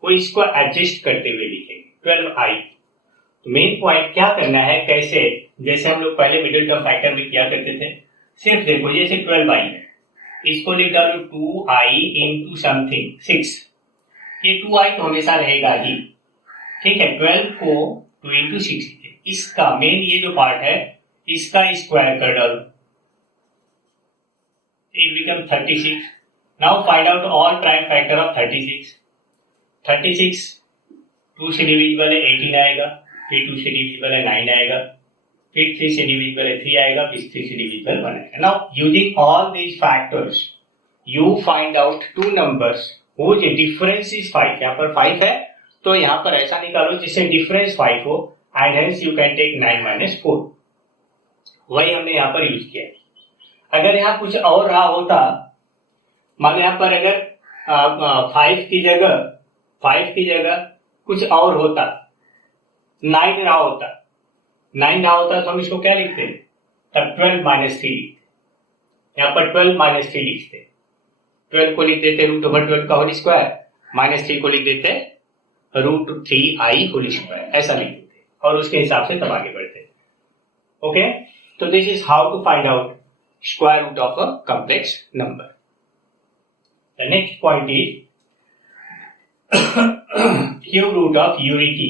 वो इसको एडजस्ट करते हुए लिखेंगे। 12i, तो मेन पॉइंट क्या करना है, कैसे, जैसे हम लोग पहले मिडिल टर्म फैक्टर में किया करते थे। सिर्फ देखो जैसे 12i है, इसको लिख डालो 2i × समथिंग 6। ये 2i तो हमेशा रहेगा ही, ठीक है। 12 को 2 × 6, इसका मेन ये जो पार्ट है इसका स्क्वायर कर डालो, it becomes 36. Now find out all prime factor of 36. 36 2 से डिविजिबल है 18 आएगा, फिर 2 से डिविजिबल है 9 आएगा, फिर 3 से डिविजिबल है 3 आएगा, फिर 3 से डिविजिबल 1 आएगा। Now using all these factors you find out two numbers whose difference is 5। यहाँ पर 5 है तो यहाँ पर ऐसा निकालो जिससे डिफरेंस 5 हो, and hence you can take 9 - 4। वही हमने यहाँ पर यूज किया। अगर यहाँ कुछ और रहा होता, मान लो यहाँ पर अगर 5 की जगह कुछ और होता, 9 रहा होता तो हम इसको क्या लिखते हैं, तब 12 - 3 लिखते। यहाँ पर 12 - 3 लिखते। 12 को लिख देते √12 का होल स्क्वायर, -3 को लिख देते √3i होल स्क्वायर, ऐसा लिख देते और उसके हिसाब से तब आगे बढ़ते। ओके, तो this is how to find out square root of a complex number. The next point is cube root of unity.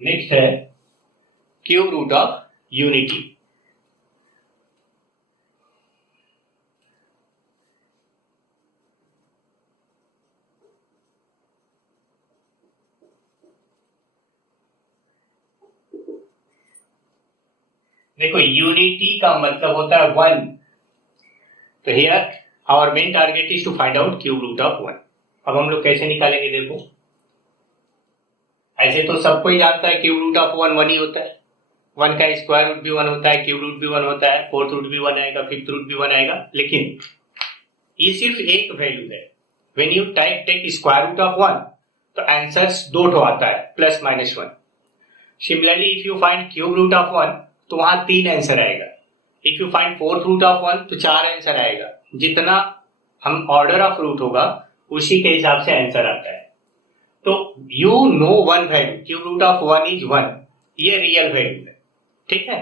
Next है cube root of unity. देखो यूनिटी का मतलब होता है 1। तो here our main target is to find out cube root of 1। अब हम लोग कैसे निकालेंगे, देखो ऐसे तो सबको ही जानता है क्यूब रूट ऑफ 1 1 ही होता है। 1 का स्क्वायर रूट भी 1 होता है, क्यूब रूट भी 1 होता है, फोर्थ रूट भी 1 आएगा, फिफ्थ रूट भी 1 आएगा। लेकिन ये सिर्फ एक वैल्यू है। When you take square root of 1 तो आंसर्स 2 आता है, +-1। Similarly if you find cube root of 1 तो वहां 3 आंसर आएगा। If you find fourth root of 1 तो 4 आंसर आएगा। जितना हम ऑर्डर ऑफ रूट होगा उसी के हिसाब से आंसर आता है। तो you know one value, cube root of 1 is 1, ये रियल वैल्यू है, ठीक है।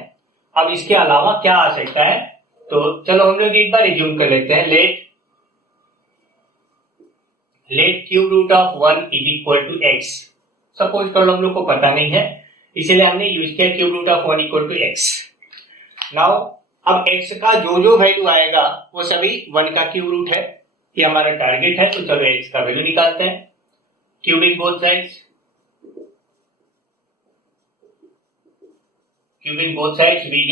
अब इसके अलावा क्या आ सकता है, तो चलो हम लोग एक बार रिज्यूम कर लेते हैं। Let cube root of 1 is equal to x। Suppose कर लो हम लोग को पता नहीं है, इसलिए हमने यूज किया cube root of 1 equal to x। Now अब x का जो जो वैल्यू आएगा वो सभी 1 का क्यूब रूट है, ये हमारा टारगेट है। तो चलो x का वैल्यू निकालते हैं, cubing both sides, cubing both sides we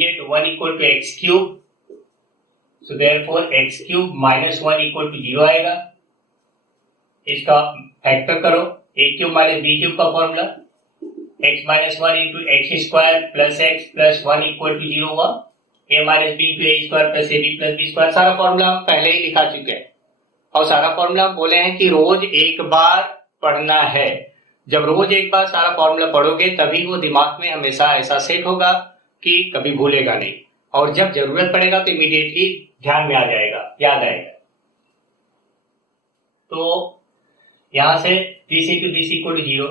get 1 equal to x cube, so therefore x cube minus 1 equal to 0 आएगा। इसका फैक्टर करो, a cube minus b cube का formula x minus 1 into x square plus x plus 1 equal to 0 हुआ, a minus b into a square plus a b plus b square. सारा formula हम पहले ही लिखा चुके हैं और सारा फॉर्मूला हम बोले हैं कि रोज एक बार पढ़ना है। जब रोज एक बार सारा फॉर्मूला पढ़ोगे तभी वो दिमाग में हमेशा ऐसा सेट होगा कि कभी भूलेगा नहीं, और जब जरूरत पड़ेगा तो इमीडिएटली ध्यान में आ जाएगा, याद आएगा। तो यहां से this into this equal to 0,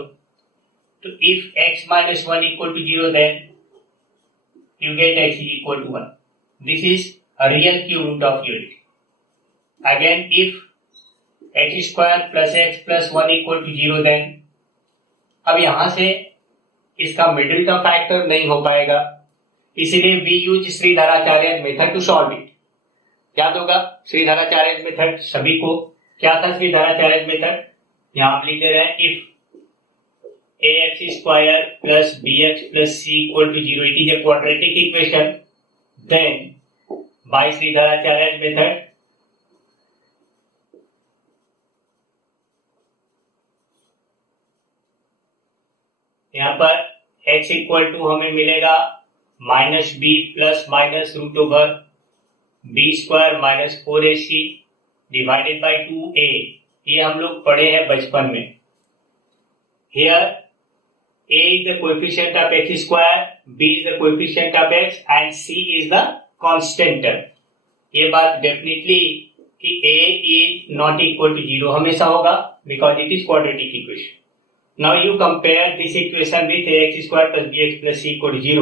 तो if x minus 1 equal to 0 then you get x is equal to 1. This is a real cube root of unity. Again, if x square plus x plus 1 equal to 0 then अब यहां से इसका middle का factor नहीं हो पाएगा, इसलिए we use Sridharacharya method to solve it. याद होगा श्रीधराचार्य मेथड सभी को, क्या था श्रीधराचार्य मेथड? यहां आप लिख दे रहे हैं if ax square plus bx plus c equal to 0 it is a quadratic equation, then by Sridharacharya's method यहाँ पर x इक्वल टू हमें मिलेगा minus b plus minus root over b square minus 4ac divided by 2a। ये हम लोग पढ़े हैं बचपन में। Here a is the coefficient of x square, b is the coefficient of x and c is the constant term। ये बात definitely कि a is not equal to 0 हमेशा होगा because it is quadratic equation। Now you compare this equation with ax square plus bx plus c equal to 0,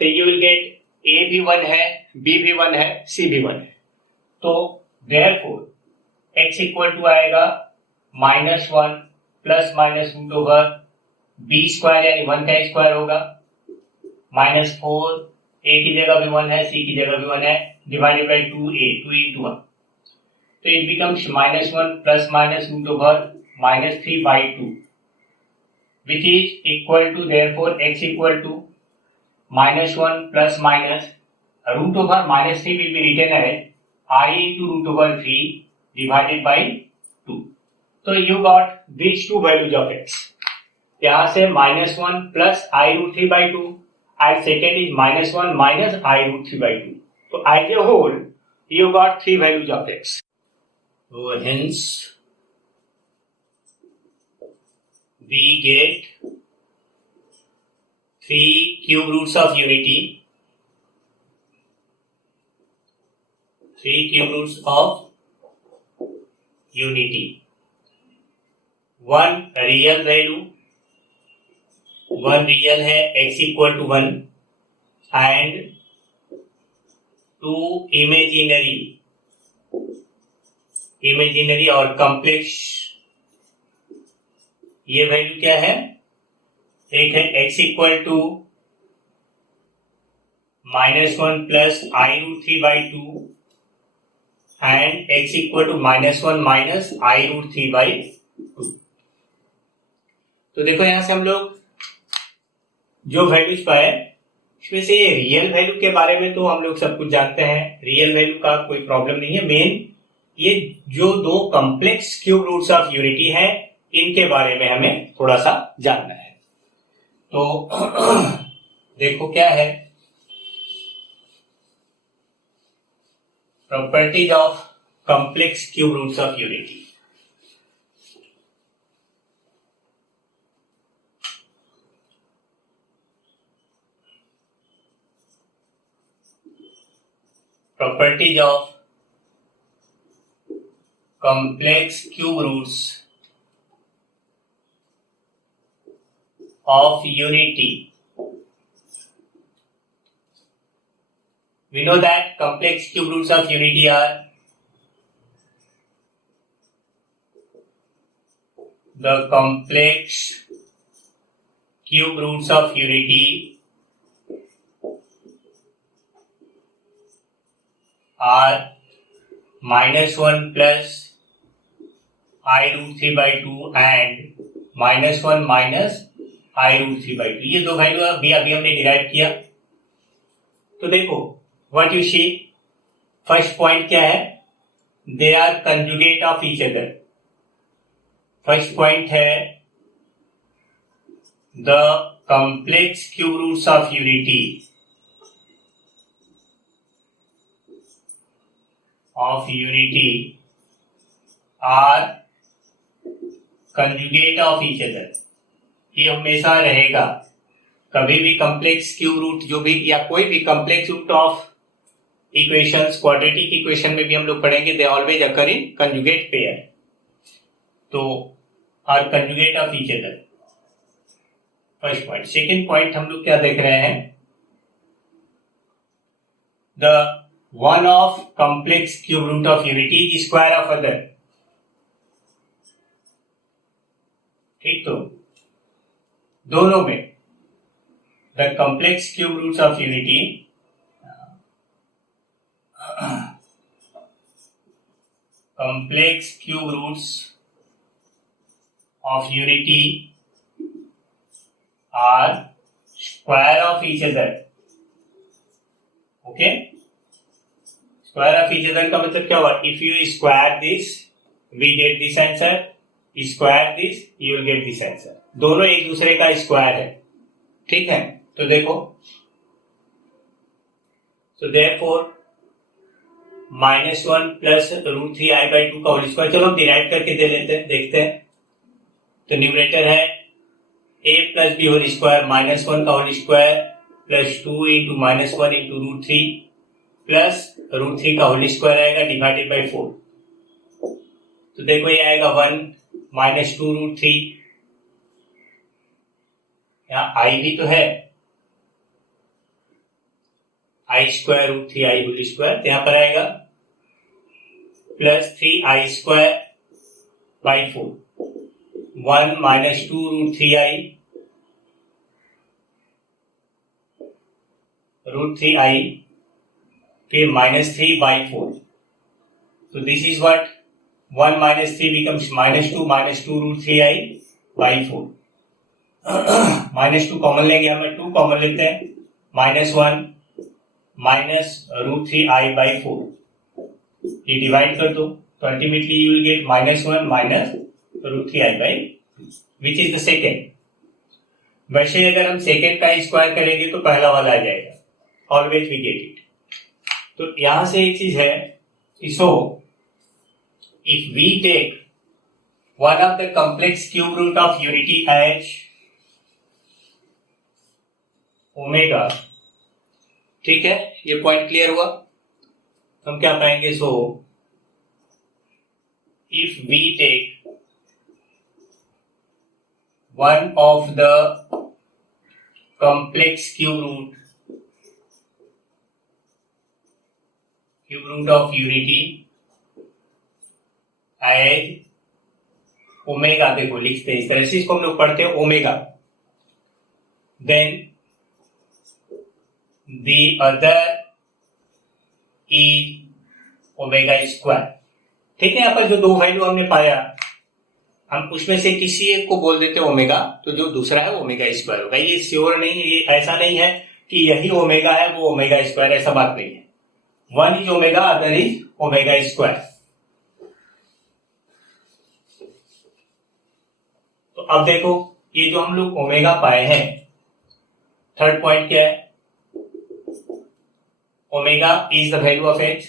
तो you will get a भी 1 है, b भी 1 है, c भी 1 है। तो therefore x equal to आएगा minus 1 plus minus root over b square यानी 1 का स्क्वायर होगा माइनस 4, a की जगह भी 1 है, c की जगह भी 1 है, डिवाइडेड बाई 2a, 2 into 1, तो it becomes minus 1 plus minus root over minus 3 by 2 which is equal to therefore x equal to minus 1 plus minus root over minus 3 will be written as I into root over 3 divided by 2। तो you got these two values of x। यहाँ से minus 1 plus I root 3 by 2 and second is minus 1 minus I root 3 by 2। तो as a whole you got three values of x। So hence we get three cube roots of unity, three cube roots of unity, one real value, one real है x equal to 1 and two imaginary और complex। ये value क्या है? एक है x equal to minus 1 plus i root 3 by 2 and x equal to minus 1 minus i root 3 by 2। तो देखो यहां से हम लोग जो वैल्यूज पाए इसमें से ये रियल वैल्यू के बारे में तो हम लोग सब कुछ जानते हैं, रियल वैल्यू का कोई प्रॉब्लम नहीं है। मेन ये जो दो complex cube roots of unity है इनके बारे में हमें थोड़ा सा जानना है। तो देखो क्या है properties of complex cube roots of unity. Properties of complex cube roots of unity। We know that complex cube roots of unity are the complex cube roots of unity are -1 plus I root 3 by 2 and -1 minus I root 3 by 2. ये दो value अभी हमने derive किया. तो देखो what you see, first point क्या है, they are conjugate of each other. First point है the complex cube roots of unity are conjugate of each other. ये हमेशा रहेगा. कभी भी कॉम्प्लेक्स क्यूब रूट जो भी या कोई भी complex root of equations, quadratic equation में भी हम लोग पढ़ेंगे, they always occur in conjugate pair. तो are conjugate of each other, first point. Second point हम लोग क्या देख रहे हैं, the one of complex cube root of unity is square of other. ठीक, तो दोनों में the complex cube roots of unity complex cube roots of unity are square of each other. Okay, square of each other का मतलब क्या हुआ, if you square this we get this answer, square this you will get this answer. दोनों एक दूसरे का square है. ठीक है, तो देखो, so therefore -1 प्लस √3i/2 का होल स्क्वायर. चलो डिराइव करके दे लेते हैं, देखते हैं. तो न्यूमरेटर है a plus b whole square -1 का whole square plus 2 into -1 into √3 plus √3 का होल स्क्वायर आएगा डिवाइडेड बाई 4. तो देखो ये आएगा 1 माइनस 2 √3. यहाँ i भी तो है, आई स्क्वायर √3i होल स्क्वायर, तो यहाँ पर आएगा plus 3i square by 4. 1 minus 2 √3i फिर -3 बाई 4. तो this is what 1 minus 3 becomes -2 √3i by 4. -2 common लेंगे, हमें 2 कॉमन लेते हैं, -1 माइनस √3i बाई 4. ये डिवाइड कर दो, तो ultimately you will get -1 minus √3i by, which is the second. वैसे अगर हम सेकेंड का स्क्वायर करेंगे तो पहला वाला आ जाएगा, ऑलवेज वी गेट इट. तो यहां से एक चीज है, so if we take one of the complex cube root of unity as omega. ठीक है, ये पॉइंट क्लियर हुआ. हम क्या पाएंगे, so if we take one of the complex cube root of unity as omega. देखो लिखते हैं इस तरह से, इसको हम लोग पढ़ते हैं omega. Then the other is omega square. ठीक है, यहाँ पर जो दो वैल्यू हमने पाया, हम उसमें से किसी एक को बोल देते हैं ओमेगा, तो जो दूसरा है ओमेगा स्क्वायर होगा. ये श्योर नहीं है, ये ऐसा नहीं है कि यही ओमेगा है वो ओमेगा स्क्वायर, ऐसा बात नहीं है. One is omega, other is omega square. तो अब देखो, ये जो हम लोग ओमेगा पाए हैं, थर्ड पॉइंट क्या है, omega is the value of x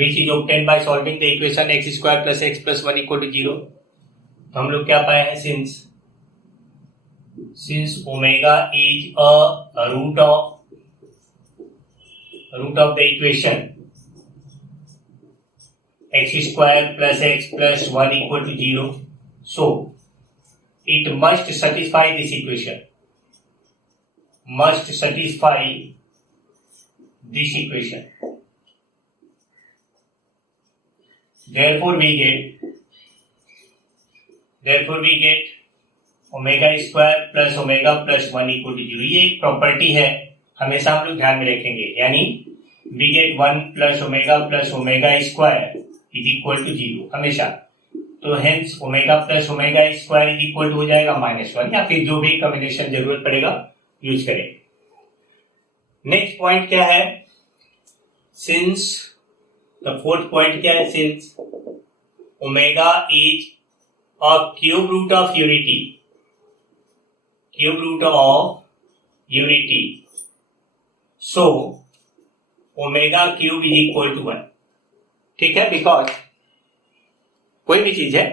which is obtained by solving the equation x square plus x plus 1 equal to 0. तो हम लोग क्या पाए हैं, since omega is a root of the equation x square plus x plus 1 equal to 0, so it must satisfy this equation, must satisfy this equation. Therefore we get omega square plus omega plus 1 equal to 0। ये एक property है, हमेशा हम लोग ध्यान में रखेंगे, यानी we get 1 plus omega square is equal to 0 हमेशा। तो hence omega plus omega square is equal to हो जाएगा -1, या फिर जो भी कॉम्बिनेशन जरूरत पड़ेगा यूज करें। नेक्स्ट पॉइंट क्या है, सिंस द फोर्थ पॉइंट क्या है, since omega is a cube root of unity, cube root of unity, so omega cube is equal to 1। ठीक है, बिकॉज कोई भी चीज है,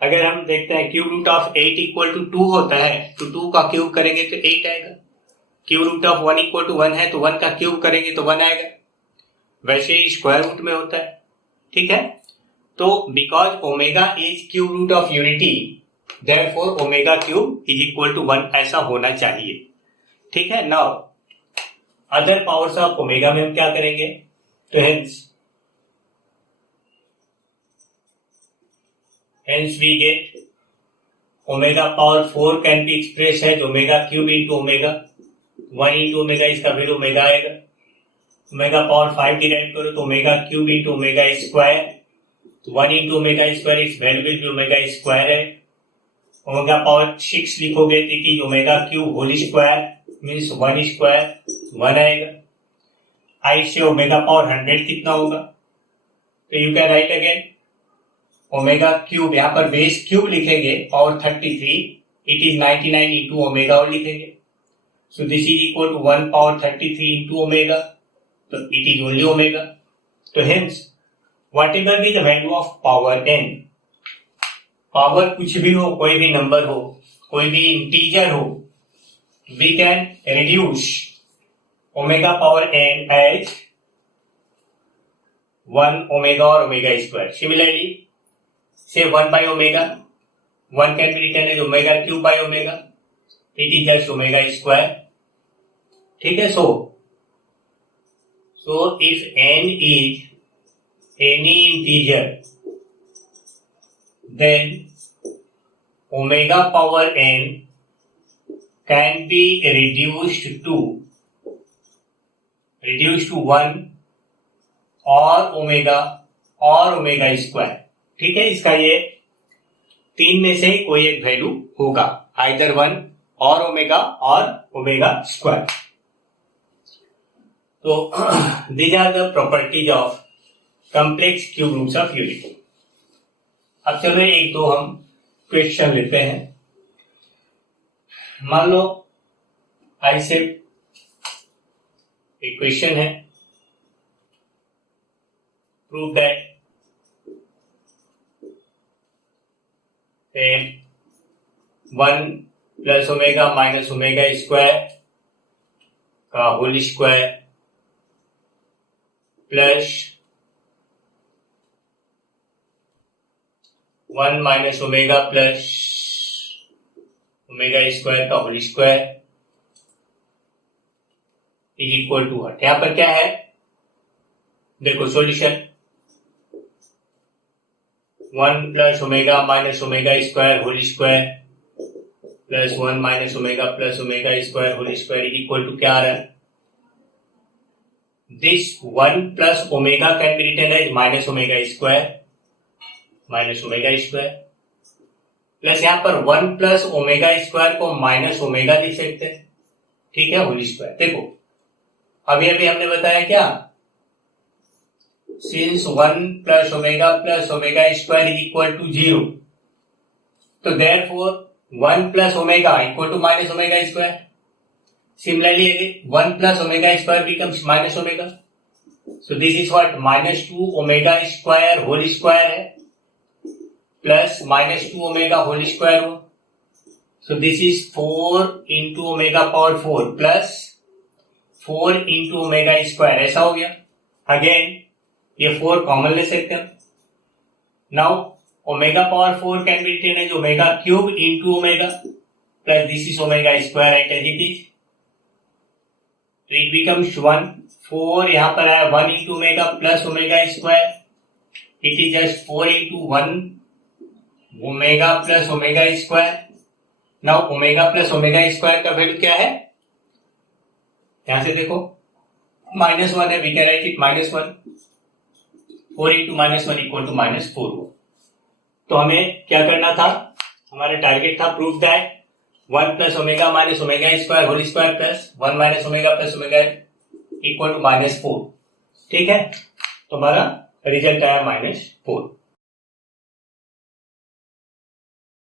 अगर हम देखते हैं cube root of 8 equal to 2 होता है, तो 2 का क्यूब करेंगे तो 8 आएगा। Cube root of 1 equal to 1 है, तो 1 का क्यूब करेंगे तो 1 आएगा। वैसे ही स्क्वायर रूट में होता है। ठीक है, तो because omega is cube root of unity, therefore omega cube is equal to 1 ऐसा होना चाहिए। ठीक है, now other powers of omega में हम क्या करेंगे, तो hence we get omega power 4 can be expressed as omega cube into omega 1 into omega, इसका वैल्यू ओमेगा आएगा। ओमेगा पावर 5 डिराइव करो तो omega cube into omega square, तो 1 into ओमेगा स्क्वायर इस value will be omega square है। Omega power 6 लिखोगे तो it is omega cube whole square means 1 square 1 आएगा। आई से ओमेगा पावर 100 कितना होगा, तो you can write again omega cube, यहाँ पर बेस क्यूब लिखेंगे power 33, it is 99 into omega और लिखेंगे, so this is equal to 1 power 33 into omega, तो इट इज ओनली ओमेगा। तो hence whatever be the value of power n, power कुछ भी हो, कोई भी नंबर हो, कोई भी इंटीजर हो, we can reduce omega power n as 1 omega और omega square. Similarly say 1 by omega, 1 can be written as omega cube by omega, it is just omega square। ठीक है, so if n is any integer, then omega power n can be reduced to 1 और omega square. ठीक है, इसका ये 3 में से ही कोई एक वैल्यू होगा, आइदर 1 और ओमेगा स्क्वायर। तो these are the properties of complex cube roots of unity. अब चलो एक दो हम क्वेश्चन लेते हैं। मान लो ऐसे एक क्वेश्चन है, prove that 1 plus omega minus omega square का whole square plus 1 minus omega plus omega square का whole square is equal to what. यहां पर क्या है, देखो solution 1 plus omega minus omega square whole square plus 1 minus omega plus omega square whole square is equal to क्या आ रहा है, this 1 plus omega can be written as minus omega square plus यहां पर 1 प्लस ओमेगा स्क्वायर को minus omega लिख सकते हैं। ठीक है, होल स्क्वायर। देखो अभी हमने बताया क्या, since 1 plus omega square is equal to 0, so therefore 1 plus omega equal to minus omega square. Similarly, 1 plus omega square becomes minus omega. So this is what, minus 2 omega square whole square है plus minus 2 omega whole square हो, so this is 4 into omega power 4 plus 4 into omega square, ऐसा हो गया। Again ये 4 common ले सकते हैं। Now omega power 4 can be written as omega cube into omega plus this is omega square right as it is, तो it becomes 1 4 यहां पर आया 1 इनटू ओमेगा प्लस ओमेगा स्क्वायर, it is just 4 into 1 omega plus omega square now omega plus omega square का value क्या है, यहां से देखो -1 है, we can write it -1, 4 into -1 equal to -4। तो हमें क्या करना था, हमारा टारगेट था prove that 1 plus omega minus omega square whole square plus 1 minus omega plus omega equal to -4। ठीक है, तो हमारा रिजल्ट आया -4।